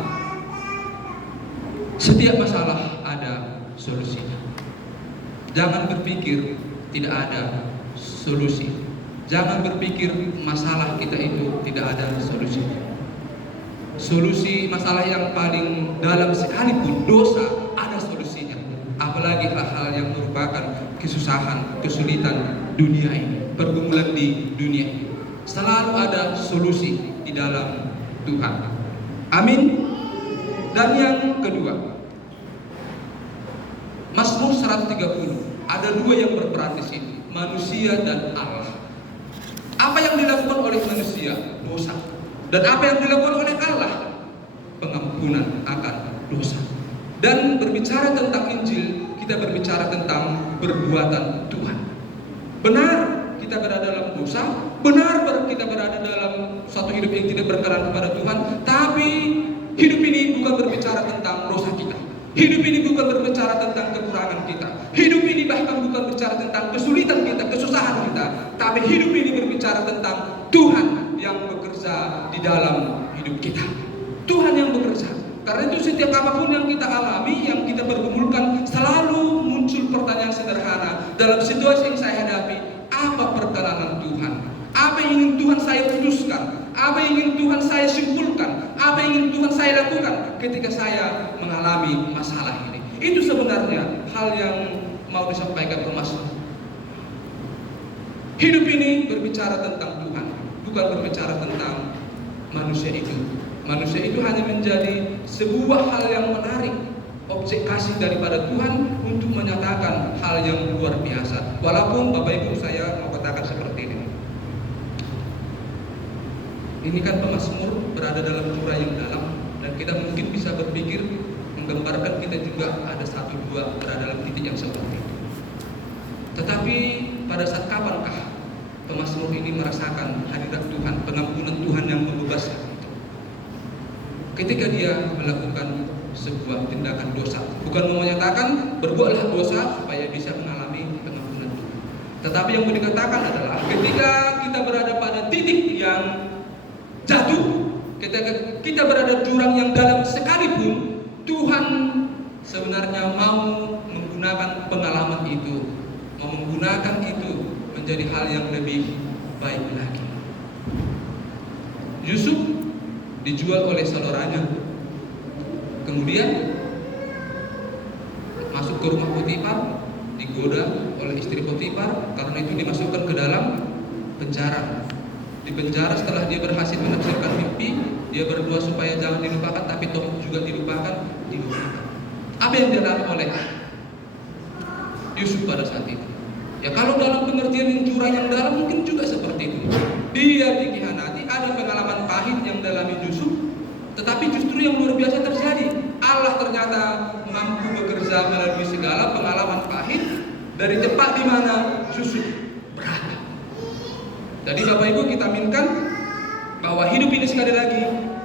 setiap masalah ada solusinya. Jangan berpikir tidak ada solusi. Jangan berpikir masalah kita itu tidak ada solusinya. Solusi masalah yang paling dalam sekalipun dosa ada solusinya. Apalagi hal-hal yang merupakan kesusahan, kesulitan dunia ini, pergumulan di dunia ini. Selalu ada solusi di dalam Tuhan. Amin. Dan yang kedua, Mazmur 130, ada 2 yang berperan di sini, manusia dan Allah. Apa yang dilakukan oleh manusia? Dosa. Dan apa yang dilakukan oleh Allah? Pengampunan akan dosa. Dan berbicara tentang Injil, kita berbicara tentang perbuatan Tuhan. Benar kita berada dalam dosa, benar kita berada dalam suatu hidup yang tidak berkenan kepada Tuhan, tapi hidup ini bukan berbicara tentang dosa kita. Hidup ini bukan berbicara tentang kekurangan kita. Hidup ini bahkan bukan berbicara tentang kesulitan kita, kesusahan kita. Tapi hidup ini berbicara tentang Tuhan yang bekerja di dalam hidup kita. Tuhan yang bekerja. Karena itu setiap apapun yang kita alami, yang kita pergumulkan, selalu muncul pertanyaan sederhana. Dalam situasi yang saya hadapi, apa perkenanan Tuhan? Apa yang ingin Tuhan saya putuskan? Apa yang ingin Tuhan saya simpulkan? Apa yang ingin Tuhan saya lakukan ketika saya mengalami masalah ini? Itu sebenarnya hal yang mau disampaikan ke Mazmur. Hidup ini berbicara tentang Tuhan, bukan berbicara tentang manusia itu. Manusia itu hanya menjadi sebuah hal yang menarik, objek kasih daripada Tuhan untuk menyatakan hal yang luar biasa. Walaupun Bapak Ibu saya mau katakan seperti ini. Ini kan pemazmur berada dalam curah yang dalam, dan kita mungkin bisa berpikir menggambarkan kita juga ada 1-2 berada dalam titik yang seperti itu. Tetapi pada saat kapankah pemazmur ini merasakan hadirat Tuhan, pengampunan Tuhan yang membebaskan itu? Ketika dia melakukan sebuah tindakan dosa, bukan mau menyatakan berbuatlah dosa supaya bisa mengalami pengampunan Tuhan. Tetapi yang mau dikatakan adalah ketika kita berada pada titik yang jatuh, ketika kita berada jurang yang dalam sekalipun, Tuhan sebenarnya mau menggunakan pengalaman itu, mau menggunakan itu menjadi hal yang lebih baik lagi. Yusuf dijual oleh saudaranya, kemudian masuk ke rumah Potifar, digoda oleh istri Potifar, karena itu dimasukkan ke dalam penjara. Di penjara setelah dia berhasil menafsirkan mimpi, dia berdoa supaya jangan dilupakan, tapi toh juga dilupakan. Apa yang dialami oleh Yusuf pada saat itu? Ya kalau dalam pengertian yang jurang yang dalam mungkin juga seperti itu. Dia dikhianati, ada pengalaman pahit yang dialami Yusuf, tetapi justru yang luar biasa terjadi. Allah ternyata mampu bekerja melalui segala pengalaman pahit dari tempat di mana Yusuf berada. Jadi Bapak Ibu, kita aminkan bahwa hidup ini sekali lagi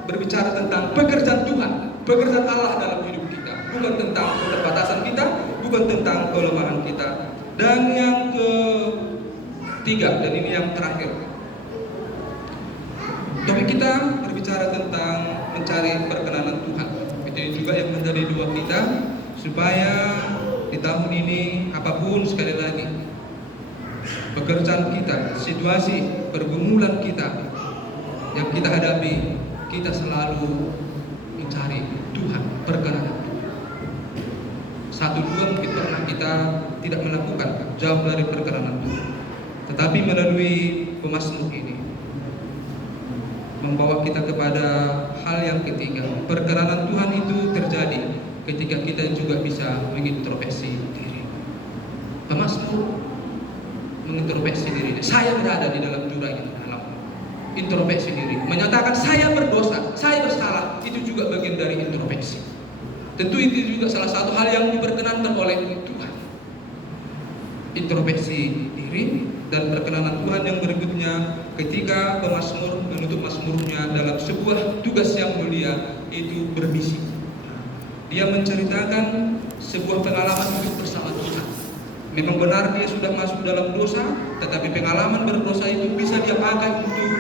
berbicara tentang pekerjaan Tuhan, pekerjaan Allah dalam hidup kita, bukan tentang keterbatasan kita, bukan tentang kelemahan kita. Dan yang ketiga, dan ini yang terakhir, topik kita berbicara tentang mencari perkenanan Tuhan. Itu juga yang menjadi doa kita, supaya di tahun ini apapun sekali lagi pekerjaan kita, situasi pergumulan kita yang kita hadapi, kita selalu mencari Tuhan, perkenanan Tuhan. Satu dua mungkin pernah kita tidak melakukan, jauh dari perkenanan Tuhan. Tetapi melalui pemazmur ini membawa kita kepada hal yang ketiga. Perkenanan Tuhan itu terjadi ketika kita juga bisa mengintrospeksi diri. Pemazmur mengintrospeksi diri. Saya berada di dalam jurang yang dalam. Introspeksi diri, menyatakan saya berdosa, saya bersalah, itu juga bagian dari introspeksi. Tentu itu juga salah satu hal yang diperkenankan oleh Tuhan. Introspeksi diri dan perkenanan Tuhan yang berikutnya ketika pemazmur menutup mazmurnya dalam sebuah tugas yang mulia, itu berbisik. Dia menceritakan sebuah pengalaman hidup bersama Tuhan. Memang benar dia sudah masuk dalam dosa, tetapi pengalaman berdosa itu bisa dia pakai untuk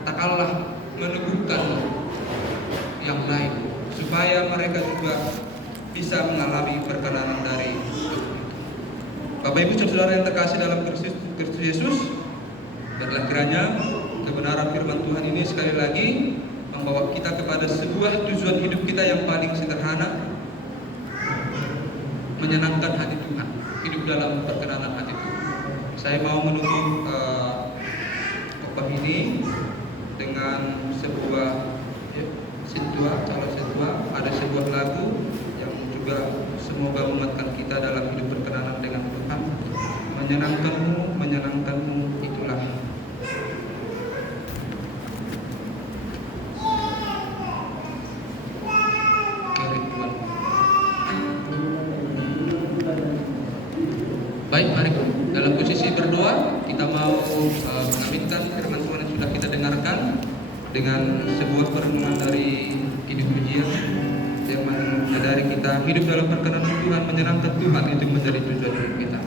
katakanlah meneguhkan yang lain, supaya mereka juga bisa mengalami perkenanan dari Tuhan. Bapak Ibu saudara yang terkasih dalam Kristus Yesus, biarlah kiranya kebenaran firman Tuhan ini sekali lagi membawa kita kepada sebuah tujuan hidup kita yang paling sederhana, menyenangkan hati Tuhan, hidup dalam perkenanan hati Tuhan. Saya mau menutup khotbah ini dengan sebuah ada sebuah lagu yang juga semoga menguatkan kita dalam hidup berkenanan dengan Tuhan. Menyenangkanmu, menyenangkanmu, itulah milik Tuhan. Baik, mari dalam posisi berdoa kita mau mengaminkan firman Tuhan yang sudah kita dengarkan dengan sebuah perenungan dari hidup ujian yang menyadari kita hidup dalam perkenanan Tuhan, menyenangkan Tuhan, itu menjadi tujuan hidup kita.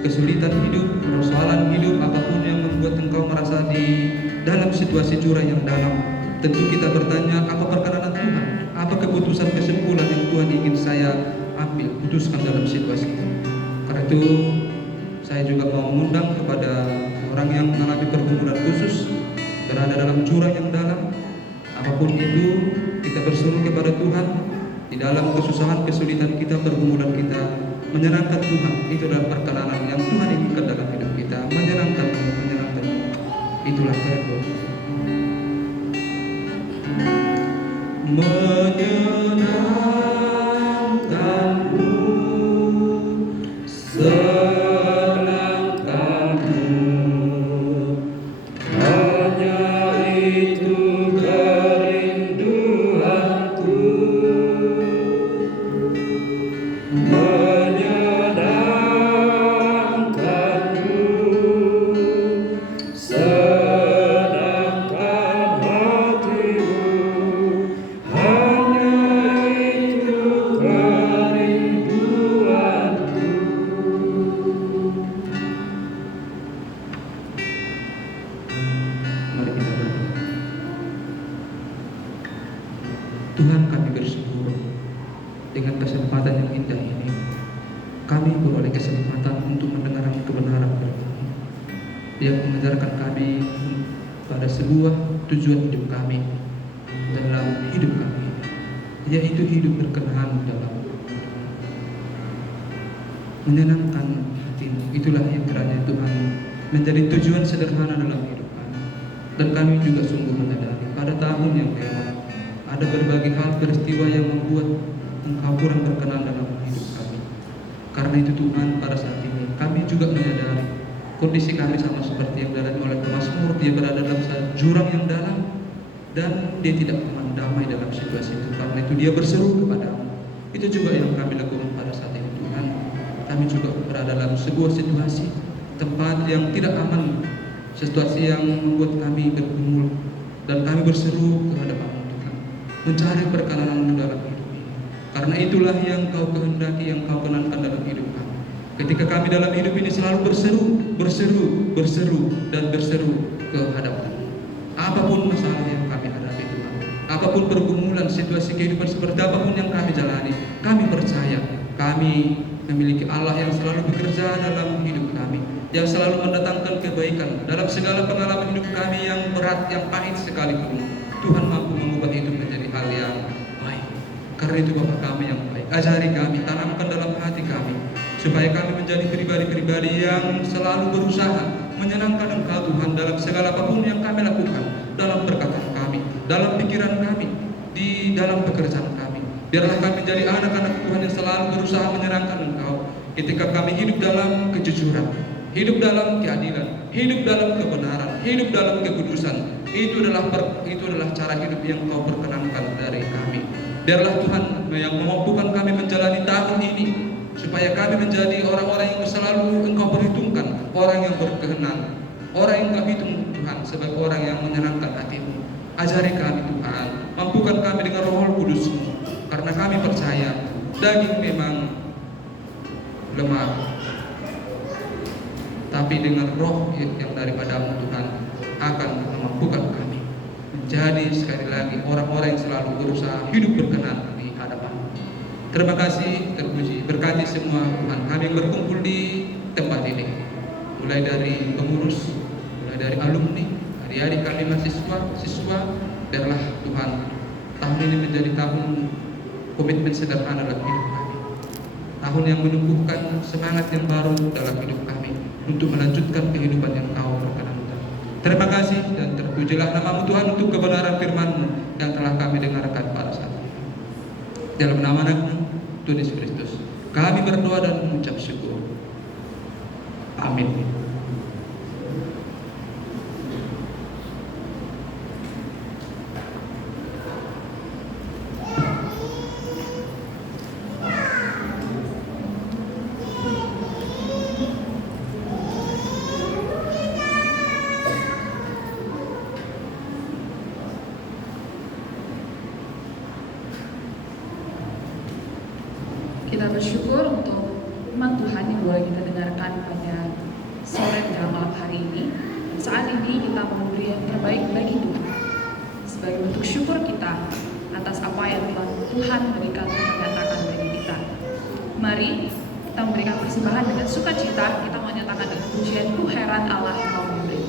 kesulitan hidup, persoalan hidup, apapun yang membuat engkau merasa di dalam situasi jurang yang dalam, tentu kita bertanya, apa perkenanan Tuhan? Apa keputusan kesimpulan yang Tuhan ingin saya ambil, putuskan dalam situasi itu? Karena itu saya juga mau mengundang kepada orang yang mengalami pergumulan khusus, berada dalam jurang yang dalam, apapun itu, kita berseru kepada Tuhan di dalam kesusahan, kesulitan kita, pergumulan kita, menyenangkan Tuhan. Itu adalah perkenanan yang Tuhan inginkan dalam hidup kita, menyenangkan, itulah kehendak. Menyenangkanmu, senangkanmu, hanya itu kerinduanku. Menyenangkanmu, senangkan hatimu, hanya itu kerinduanku. Mari kita berdoa. Tuhan, kami bersyukur dengan kesempatan yang indah ini. Kami beroleh kesempatan untuk mendengarkan kebenaran firman-Mu yang mengajarkan kami pada sebuah tujuan hidup kami dalam hidup kami, yaitu hidup berkenan dalam menyenangkan hati-Mu. Itulah yang kiranya Tuhan menjadi tujuan sederhana dalam hidup kami. Dan kami juga sungguh menyadari pada tahun yang lewat ada berbagai hal peristiwa yang membuat Engkau kurang berkenan dalam hidup kami. Karena itu Tuhan, pada saat ini kami juga menyadari kondisi kami sama seperti yang dialami oleh pemazmur. Dia berada dalam jurang yang dalam dan dia tidak aman damai dalam situasi itu. Karena itu dia berseru kepadamu. Itu juga yang kami lakukan pada saat ini Tuhan. Kami juga berada dalam sebuah situasi tempat yang tidak aman, situasi yang membuat kami bergumul, dan kami berseru kehadapan Tuhan, mencari perkenanan-Mu dalam hidup ini. Karena itulah yang Kau kehendaki, yang Kau kenankan dalam hidup kami. Ketika kami dalam hidup ini selalu berseru dan berseru ke hadapan-Mu. Apapun masalah yang kami hadapi Tuhan, apapun pergumulan situasi kehidupan seperti apapun yang kami jalani, kami percaya kami memiliki Allah yang selalu bekerja dalam hidup kami, yang selalu mendatangkan kebaikan dalam segala pengalaman hidup kami yang berat, yang pahit sekalipun. Tuhan mampu mengubah itu menjadi hal yang baik. Karena itu Bapa kami yang baik, ajari kami, tanamkan dalam hati kami, supaya kami menjadi pribadi-pribadi yang selalu berusaha menyenangkan Engkau Tuhan dalam segala apapun yang kami lakukan, dalam perkataan kami, dalam pikiran kami, di dalam pekerjaan kami. Biarlah kami menjadi anak-anak Tuhan yang selalu berusaha menyenangkan Engkau. Ketika kami hidup dalam kejujuran, hidup dalam keadilan, hidup dalam kebenaran, hidup dalam kekudusan, itu adalah cara hidup yang Kau perkenankan dari kami. Biarlah Tuhan yang memampukan kami menjalani tahun ini, supaya kami menjadi orang-orang yang selalu Engkau perhitungkan, orang yang berkenan, orang yang Kau hitung Tuhan sebagai orang yang menyenangkan hati-Mu. Ajari kami Tuhan, mampukan kami dengan Roh Kudus-Mu, karena kami percaya daging memang lemah, tapi dengan Roh yang daripada-Mu Tuhan akan memampukan kami menjadi sekali lagi orang-orang yang selalu berusaha hidup berkenan di hadapan-Mu. Terima kasih, terpuji, berkati semua Tuhan kami yang berkumpul di tempat ini, mulai dari pengurus, mulai dari alumni, adik-adik kami siswa. Biarlah Tuhan tahun ini menjadi tahun komitmen sederhana dalam hidup kami, tahun yang menumbuhkan semangat yang baru dalam hidup kami untuk melanjutkan kehidupan yang Kau perkenankan. Terima kasih dan terpujilah nama-Mu Tuhan untuk kebenaran firman-Mu yang telah kami dengarkan pada saat ini. Dalam nama Anak-Mu Tuhan Yesus Kristus kami berdoa dan mengucap syukur. Amin. Kita bersyukur untuk firman Tuhan yang boleh kita dengarkan pada ini. Saat ini kita memberi yang terbaik bagi Tuhan sebagai bentuk syukur kita atas apa yang telah Tuhan berikan dan nyatakan bagi kita. Mari kita memberikan persembahan dengan sukacita, kita menyatakan dengan pujian Ku heran Allah yang Kau memberi.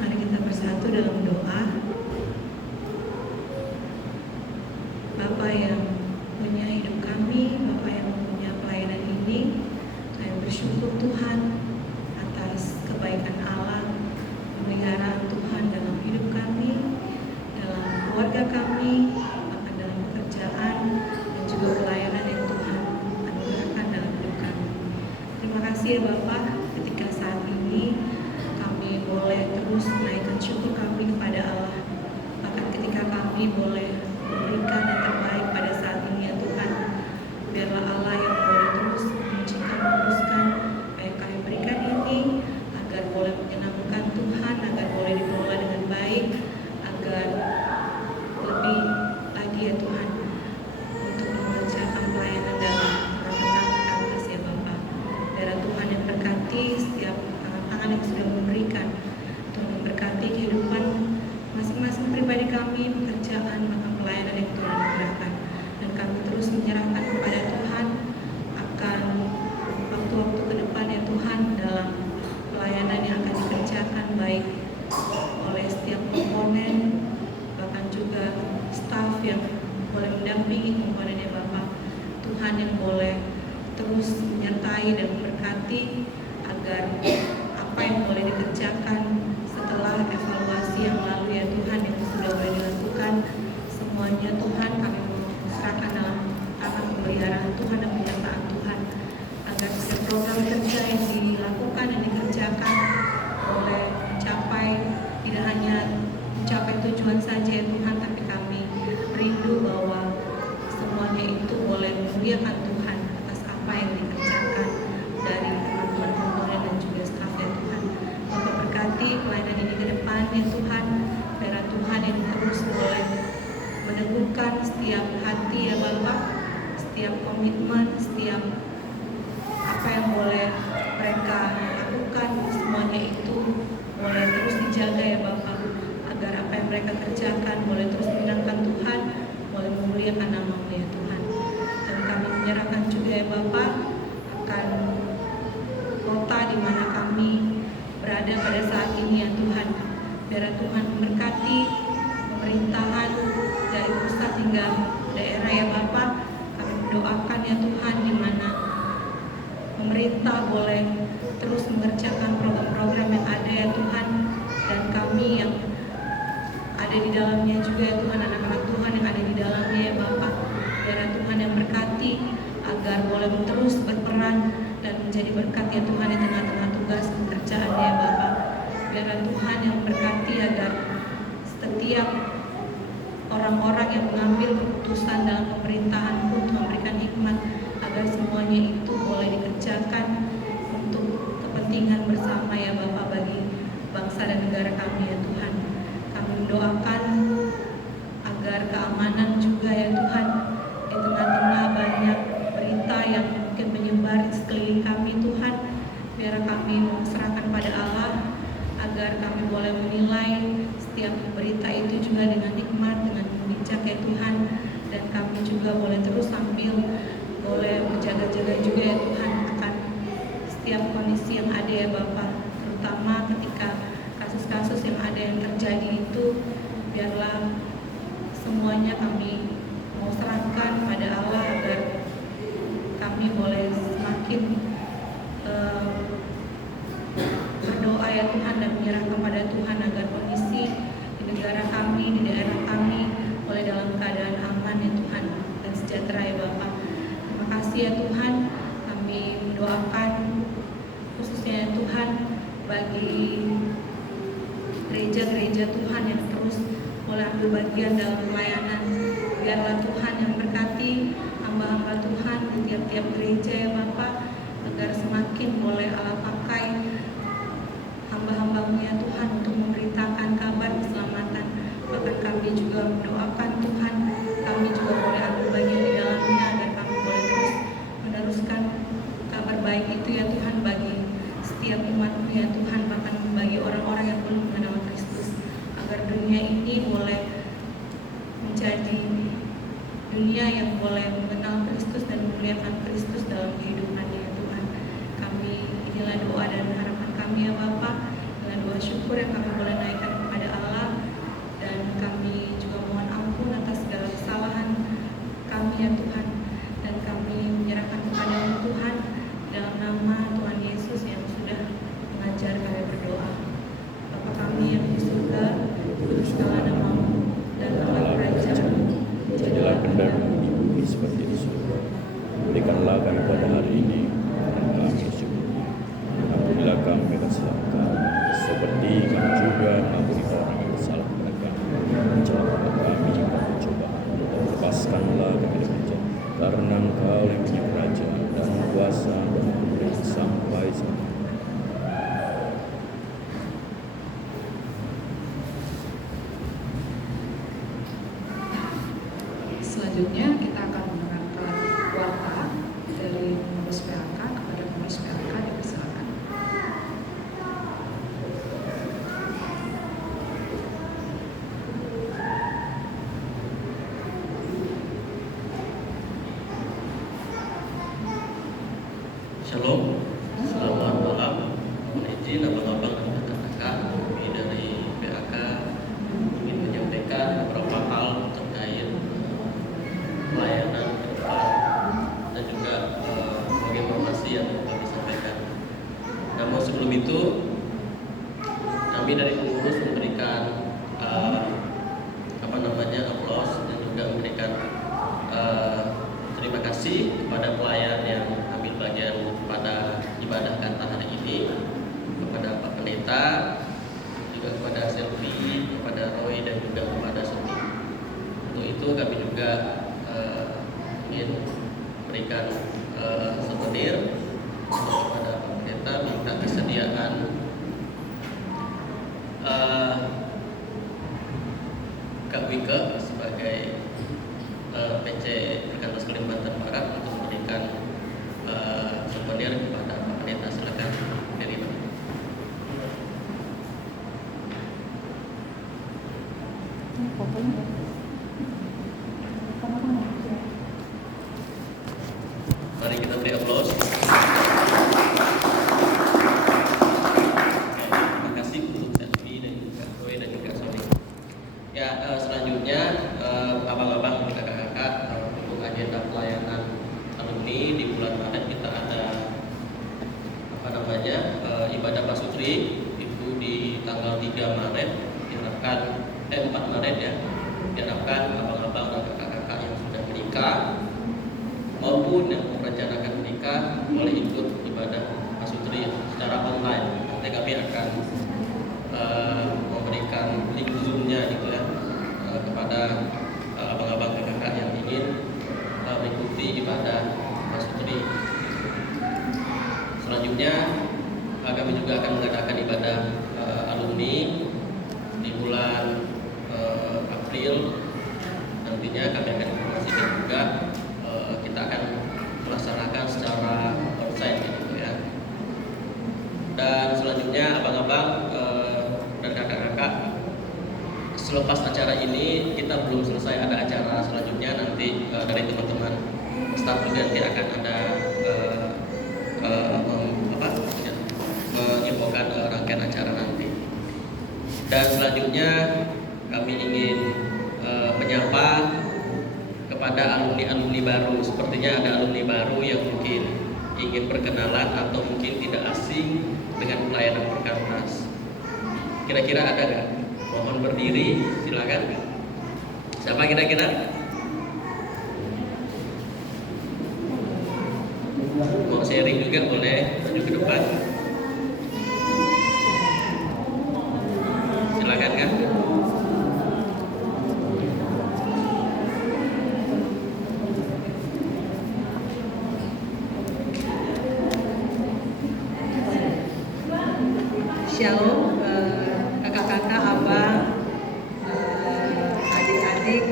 Mari kita bersatu dalam doa. Bapa yang punya hidup kami, Bapa yang punya pelayanan ini, kami bersyukur Tuhan atas kebaikan Allah, pemeliharaan Tuhan dalam hidup kami, dalam keluarga kami, bahkan dalam pekerjaan dan juga pelayanan yang Tuhan anugerahkan dalam hidup kami. Terima kasih ya Bapak, ketika saat ini kami boleh terus menaikkan syukur kami kepada Allah. Bahkan ketika kami boleh memberikan yang terbaik pada saat ini ya Tuhan, biarlah Allah yang boleh terus memujikan, meneruskan apa yang kami berikan ini, agar boleh menyenangkan Tuhan, agar boleh dikelola dengan baik, agar lebih lagi ya Tuhan untuk mengerjakan pelayanan dalam tangan kami kasih ya Bapak. Biarlah Tuhan yang berkati setiap tangan-tangan yang sudah memberikan, Tuhan memberkati kehidupan masing-masing pribadi kami, pekerjaan, bahkan pelayanan yang Tuhan anugerahkan. Dan kami terus menyerahkan kepada Tuhan akan waktu-waktu ke depan ya Tuhan, dalam pelayanan yang akan dikerjakan baik oleh setiap komponen, bahkan juga staf yang boleh mendampingi komponennya Bapak. Tuhan yang boleh terus menyertai dan memberkati agar apa yang boleh dikerjakan setelah evaluasi yang lalu ya Tuhan, yang sudah boleh dilakukan, semuanya Tuhan kami mau serahkan dalam karena pemeliharaan Tuhan dan penyertaan Tuhan, agar setiap program kerja yang dilakukan dan dikerjakan boleh mencapai, tidak hanya mencapai tujuan saja ya Tuhan, tapi kami rindu bahwa semuanya itu boleh memuliakan Tuhan atas apa yang dikerjakan dari teman-teman komponen dan juga staf ya Tuhan. Bapak berkati pelayanan ini ke depan ya Tuhan, biar Tuhan yang terus boleh meneguhkan setiap hati ya Bapak, setiap komitmen, setiap apa yang boleh mereka lakukan, semuanya itu boleh terus dijaga ya Bapak, agar apa yang mereka kerjakan boleh terus menyenangkan Tuhan, boleh memuliakan nama-Mu ya Tuhan. Dan kami menyerahkan juga ya Bapak akan kota di mana kami berada pada saat ini ya Tuhan. Biar Tuhan memberkati pemerintahan dari pusat hingga daerah ya Bapak. Kami mendoakan ya Tuhan di mana pemerintah boleh terus mengerjakan program-program yang ada ya Tuhan, dan kami yang ada di dalamnya juga ya Tuhan, anak-anak Tuhan yang ada di dalamnya ya Bapak. Biar Tuhan yang berkati agar boleh terus berperan dan menjadi berkat ya Tuhan di tengah-tengah tugas pekerjaan ya Bapak. Biar Tuhan yang berkati agar setiap orang-orang yang mengambil keputusan dalam pemerintahan pun Tuhan berikan hikmat agar semuanya itu boleh dikerjakan untuk kepentingan bersama ya Bapak, bagi bangsa dan negara kami ya Tuhan. Kami mendoakan agar keamanan juga ya Tuhan, di tengah-tengah banyak berita yang mungkin menyebar di sekeliling kami Tuhan, biar kami serahkan pada Allah agar kami boleh menilai setiap berita itu juga dengan hikmat, dengan bijak ya Tuhan, dan kami juga boleh terus sambil boleh berjaga-jaga juga ya Tuhan akan setiap kondisi yang ada ya Bapak, terutama ketika kasus-kasus yang ada yang terjadi itu, biarlah semuanya kami mau serahkan pada Allah agar kami boleh semakin berdoa ya Tuhan dan menyerah kepada Tuhan agar kondisi di negara kami, di daerah kami boleh dalam keadaan aman ya Tuhan dan sejahtera ya Bapak. Terima kasih ya Tuhan, kami mendoakan khususnya ya Tuhan bagi gereja-gereja Tuhan yang terus boleh ambil bagian dalam pelayanan. Biarlah Tuhan yang berkati hamba-hamba Tuhan di tiap-tiap gereja ya Bapak, agar semakin boleh Allah pakai hamba-hamba-Mu ya Tuhan untuk memberitakan kabar keselamatan. Bahkan kami juga mendoakan Tuhan, kami juga boleh ambil bagian di dalamnya agar kami boleh terus meneruskan kabar baik itu ya Tuhan bagi setiap umat-Mu ya Tuhan, bahkan bagi orang-orang yang belum mengenal Kristus, agar dunia ini boleh menjadi dunia yang boleh mengenal Kristus dan memuliakan Kristus dalam kehidupannya ya Tuhan. Kami, inilah doa dan harapan kami ya Bapak, dengan doa syukur yang kami boleh naikkan kepada Allah, dan kami juga mohon ampun atas segala kesalahan kami ya Tuhan, dan kami menyerahkan kepada Tuhan dalam nama Tuhan Yesus yang sudah mengajar kami berdoa. Bapa kami yang di surga, kuduskanlah nama-Mu, datanglah kerajaan-Mu, jadilah kehendak-Mu di bumi seperti di surga. Berikanlah kami pada hari ini makanan kami secukupnya. Ampunilah kami kesalahan kami, seperti kami juga mengampuni orang yang bersalah kepada kami. Janganlah kami jika pencobaan, dan lepaskanlah kami dari jahat. Karena Engkau yang punya kerajaan dan kuasa dan kemuliaan sampai selamanya. Selanjutnya kita akan mendengarkan warta dari pengurus PAK kepada pengurus PAK, dipersilakan. Shalom, selamat malam. Mohon izin abang-abang dan kakak-kakak, kami dari PAK ingin menyampaikan beberapa hal terkait pelayanan ke depan dan juga beberapa informasi yang kami sampaikan. Namun sebelum itu, kami dari pengurus memberikan aplaus dan juga memberikan terima ingin berikan souvenir kepada Pak Pendeta, minta kesediaan Kak Wike sebagai PC Perkantas Kalimantan Barat untuk memberikan souvenir kepada Pak Pendeta. Silakan terima. Mari kita beri aplaus. Terima kasih untuk Selvi dan juga Zoe dan juga Sony. Ya, selanjutnya abang-abang dan kakak-kakak, untuk agenda pelayanan alumni di bulan Maret kita ada ibadah pasutri itu di tanggal 3 Maret diharapkan 4 Maret ya, diharapkan abang-abang dan kakak-kakak yang sudah menikah maupun yang merencanakan menikah boleh ikut ibadah pasutri secara online. Nanti kami akan memberikan link Zoom-nya gitu ya kepada abang-abang dan kakak yang ingin mengikuti ibadah pasutri. Selanjutnya kami juga akan mengadakan ibadah alumni di bulan April. Nantinya kami akan informasikan juga kita akan melaksanakan secara onsite gitu ya. Dan selanjutnya abang-abang dan kakak-kakak, selepas acara ini kita belum selesai, ada acara selanjutnya nanti dari teman-teman staf juga nanti akan ada menginfokan rangkaian acara nanti. Dan selanjutnya kami ingin menyapa kepada alumni-alumni baru. Sepertinya ada alumni baru yang mungkin ingin berkenalan atau mungkin tidak asing dengan pelayanan Perkantas. Kira-kira ada nggak? Mohon berdiri, silakan. Siapa kira-kira? Mau sharing juga boleh, maju ke depan. Silakan kan. Shalom, kakak-kakak, abang, adik-adik,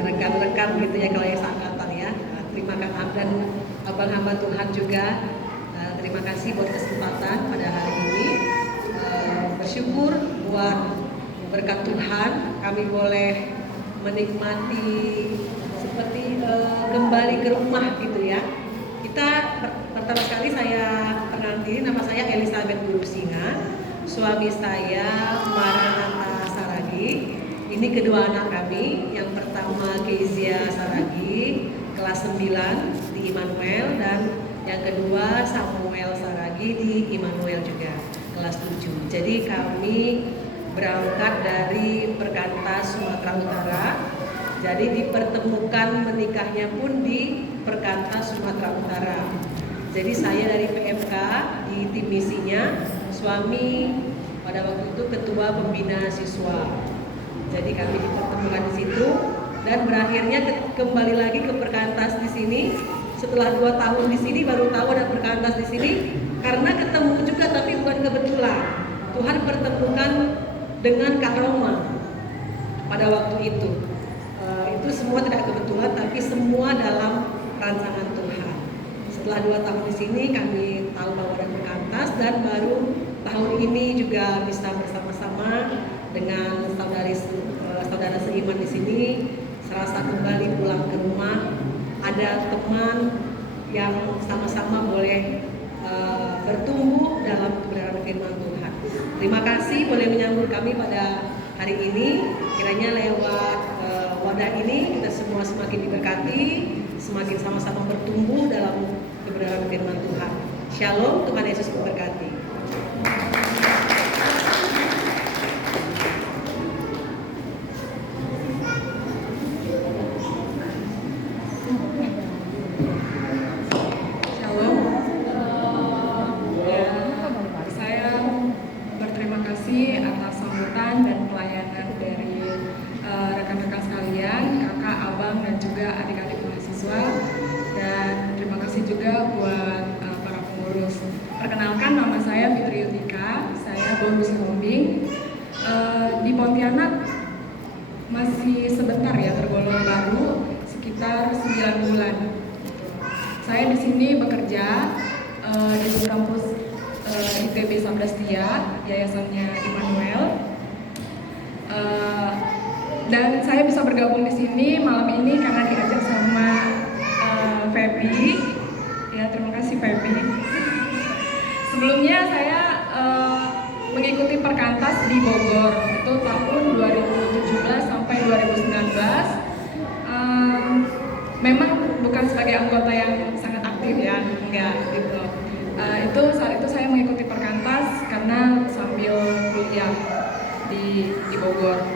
rekan-rekan gitu ya kalau yang seangkatan ya. Terima kasih dan abang hamba Tuhan juga. Terima kasih buat kesempatan pada hari ini. Bersyukur buat berkat Tuhan kami boleh menikmati seperti kembali ke rumah gitu ya. Kita pertama sekali saya perkenalkan, nama saya Elizabeth Guru Singa, suami saya Maranatha Saragi. Ini kedua anak kami, yang pertama Kezia Saragi kelas 9 di Immanuel, dan yang kedua Samuel Saragi di Immanuel juga kelas 7. Jadi kami berangkat dari Perkantas Sumatera Utara. Jadi dipertemukan menikahnya pun di Perkantas Sumatera Utara. Jadi saya dari PMK di tim misinya, suami pada waktu itu ketua pembina siswa. Jadi kami dipertemukan di situ dan berakhirnya kembali lagi ke Perkantas di sini. Setelah 2 tahun di sini baru tahu ada Perkantas di sini, karena ketemu juga tapi bukan kebetulan. Tuhan pertemukan dengan Kak Roma pada waktu itu. Itu semua tidak kebetulan, tapi semua dalam rancangan Tuhan. Setelah 2 tahun di sini kami tahu bahwa ada Perkantas, dan baru tahun ini juga bisa bersama-sama dengan saudara seiman di sini, serasa kembali pulang ke rumah. Ada teman yang sama-sama boleh bertumbuh dalam kebenaran firman Tuhan. Terima kasih boleh menyambut kami pada hari ini. Kiranya lewat wadah ini kita semua semakin diberkati, semakin sama-sama bertumbuh dalam kebenaran firman Tuhan. Shalom, Tuhan Yesus memberkati. Shalom. Saya berterima kasih atas sambutan dan pelayanan dari rekan-rekan sekalian, kakak, sini bekerja di kampus ITB Sabda Setia, yayasannya Immanuel. Dan saya bisa bergabung di sini malam ini karena diajak sama Feby. Ya, terima kasih Feby. Sebelumnya saya mengikuti perkantas di Bogor itu tahun 2017 sampai 2019. Memang bukan sebagai anggota yang sangat aktif ya, enggak gitu. Saat itu saya mengikuti perkantas karena sambil kuliah di Bogor.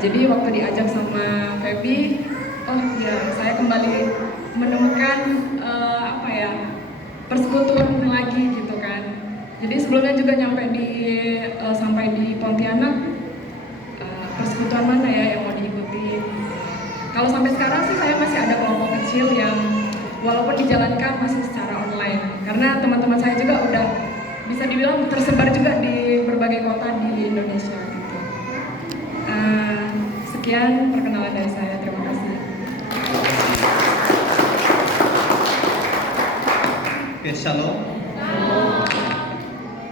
Jadi waktu diajak sama Feby, oh ya saya kembali menemukan persekutuan lagi gitu kan. Jadi sebelumnya juga sampai di Pontianak, persekutuan mana ya yang mau diikuti. Kalau sampai sekarang sih saya masih ada kelompok kecil yang walaupun dijalankan masih secara online. Karena teman-teman saya juga udah bisa dibilang tersebar juga di berbagai kota di Indonesia gitu. Sekian perkenalan dari saya, terima kasih. Oke, shalom.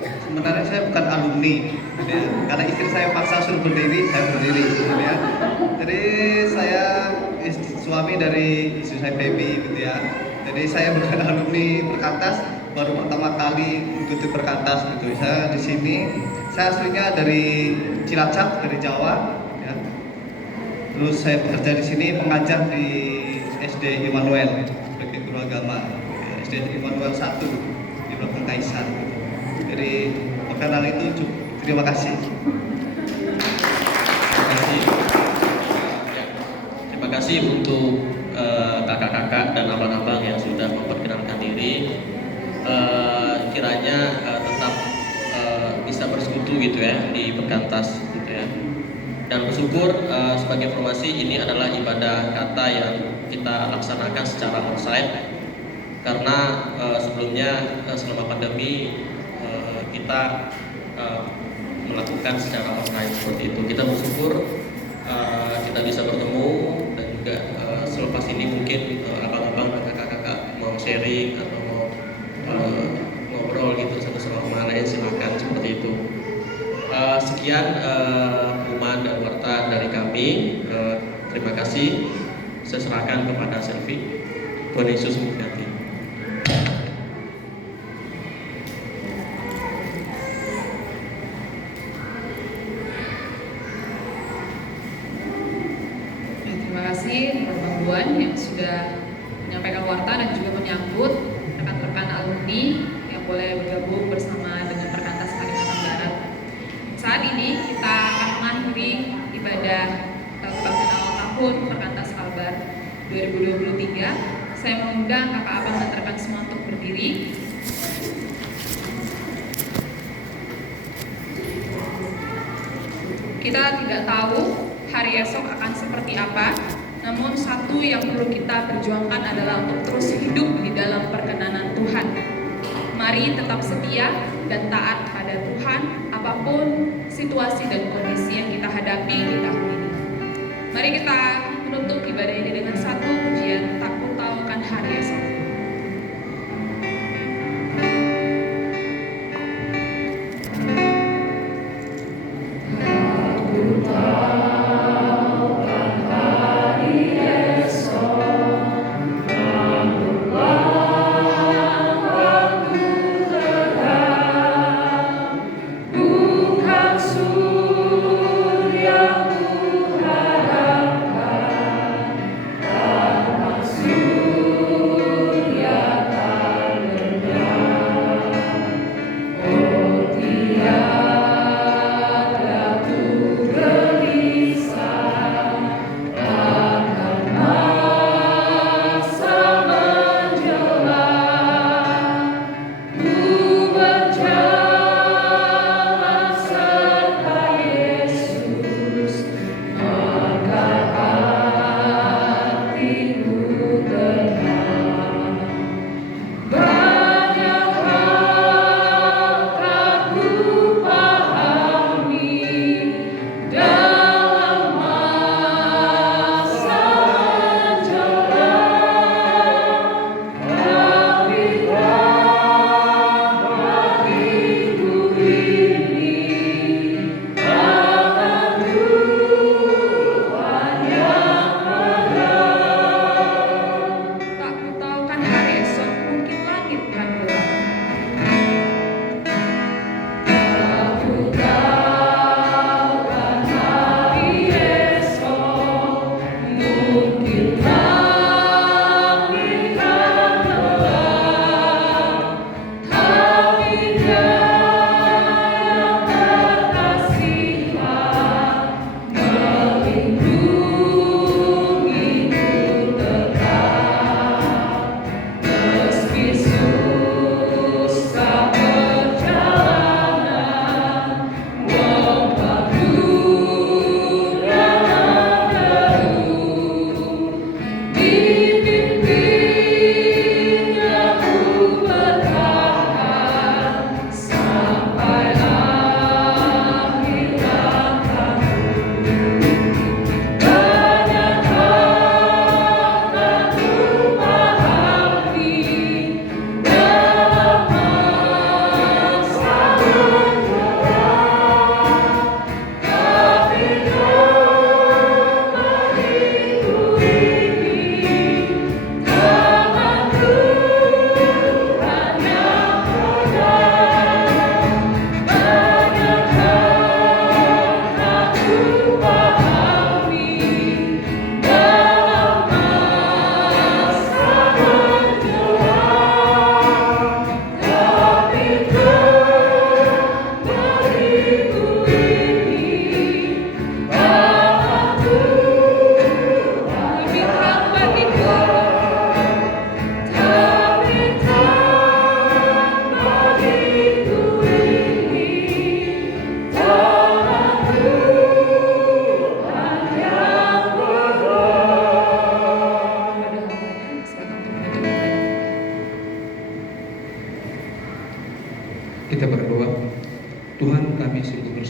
Sebenarnya saya bukan alumni, gitu ya. Karena istri saya paksa suruh berdiri, saya berdiri, gitu ya. Jadi saya suami dari istri saya Feby, gitu ya. Jadi saya bukan alumni perkantas, baru pertama kali mengikuti perkantas, gitu. Saya di sini, saya aslinya dari Cilacap, dari Jawa, ya. Terus saya bekerja di sini, pengajar di SD Immanuel sebagai guru agama, SD Immanuel 1 di belakang Kaisar. Jadi perkenalan itu cukup. Terima kasih. Terima kasih untuk kakak-kakak dan abang-abang yang sudah memperkenalkan diri. Kiranya tetap bisa bersekutu gitu ya di perkantas gitu ya. Dan bersyukur sebagai informasi ini adalah ibadah kata yang kita laksanakan secara onsite. Karena sebelumnya selama pandemi kita melakukan secara online seperti itu. Kita bersyukur kita bisa bertemu dan juga selepas ini mungkin abang-abang dan kakak-kakak mau sharing atau mau ngobrol gitu satu sama lain, silakan seperti itu. Sekian pengumuman dan warta dari kami. Terima kasih. Saya serahkan kepada Selvi. Tuhan Yesus memberkati. Bang Buan yang sudah menyampaikan warta dan juga menyambut rekan-rekan alumni yang boleh bergabung bersama dengan Perkantas Kalimantan Barat. Saat ini kita akan mengakhiri ibadah kebaktian awal tahun Perkantas Kalbar 2023. Saya mengundang kakak abang dan rekan semua untuk berdiri. Kita tidak tahu hari esok akan seperti apa, namun satu yang perlu kita perjuangkan adalah untuk terus hidup di dalam perkenanan Tuhan. Mari tetap setia dan taat pada Tuhan apapun situasi dan kondisi yang kita hadapi di tahun ini. Mari kita menutup ibadah ini dengan satu pujian, tak ku tahu kan hari esok. Surya ku harapkan.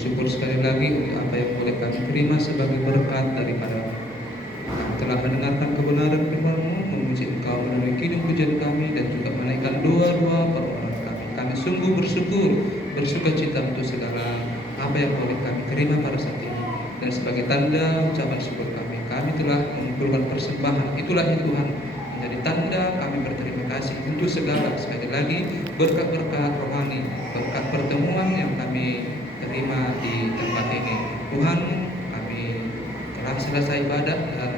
bersyukur sekali lagi untuk apa yang boleh kami terima sebagai berkat daripada kami telah mendengarkan kebenaran firman-Mu, memuji Engkau melalui kidung pujian kami dan juga menaikkan doa-doa permohonan kami. Kami sungguh bersyukur, bersukacita untuk segala apa yang boleh kami terima pada saat ini. Dan sebagai tanda ucapan syukur kami telah mengumpulkan persembahan. Itulah ya Tuhan, menjadi tanda kami berterima kasih untuk segala sekali lagi berkat-berkat rohani, berkat pertemuan yang kami terima di tempat ini. Tuhan, kami telah selesai ibadat dan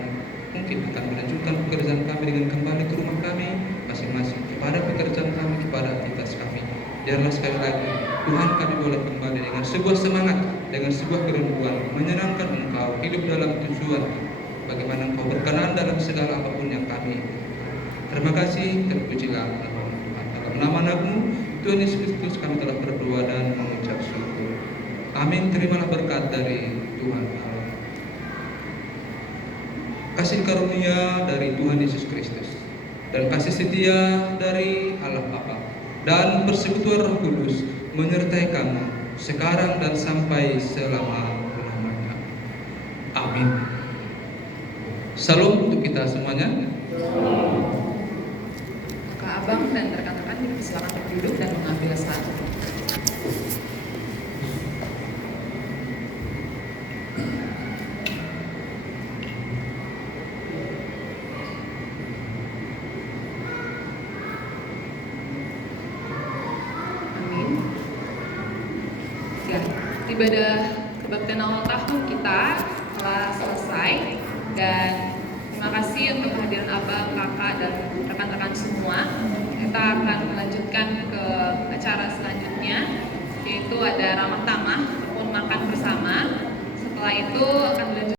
mungkin akan melanjutkan pekerjaan kami dengan kembali ke rumah kami masing-masing, kepada pekerjaan kami, kepada aktivitas kami. Biarlah sekali lagi Tuhan, kami boleh kembali dengan sebuah semangat, dengan sebuah kerinduan menyenangkan Engkau, hidup dalam tujuan bagaimana Engkau berkenan dalam segala apapun yang kami. Terima kasih, terpujilah dalam nama Anakmu Tuhan Yesus Kristus kami telah berdoa dan mengucap syukur. Amin. Terimalah berkat dari Tuhan Allah, kasih karunia dari Tuhan Yesus Kristus, dan kasih setia dari Allah Bapa, dan persekutuan Roh Kudus menyertai kamu sekarang dan sampai selama-lamanya. Amin. Salam untuk kita semuanya. Kak Abang dan rekan-rekan silakan berduduk dan mengambil satu. Amin. Ya, ibadah kebaktian awal tahun kita telah selesai, dan terima kasih untuk kehadiran Abang, Kakak, dan rekan-rekan semua. Kita akan melanjutkan ke acara selanjutnya, yaitu ada ramah tamah ataupun makan bersama. Setelah itu akan dilanjutkan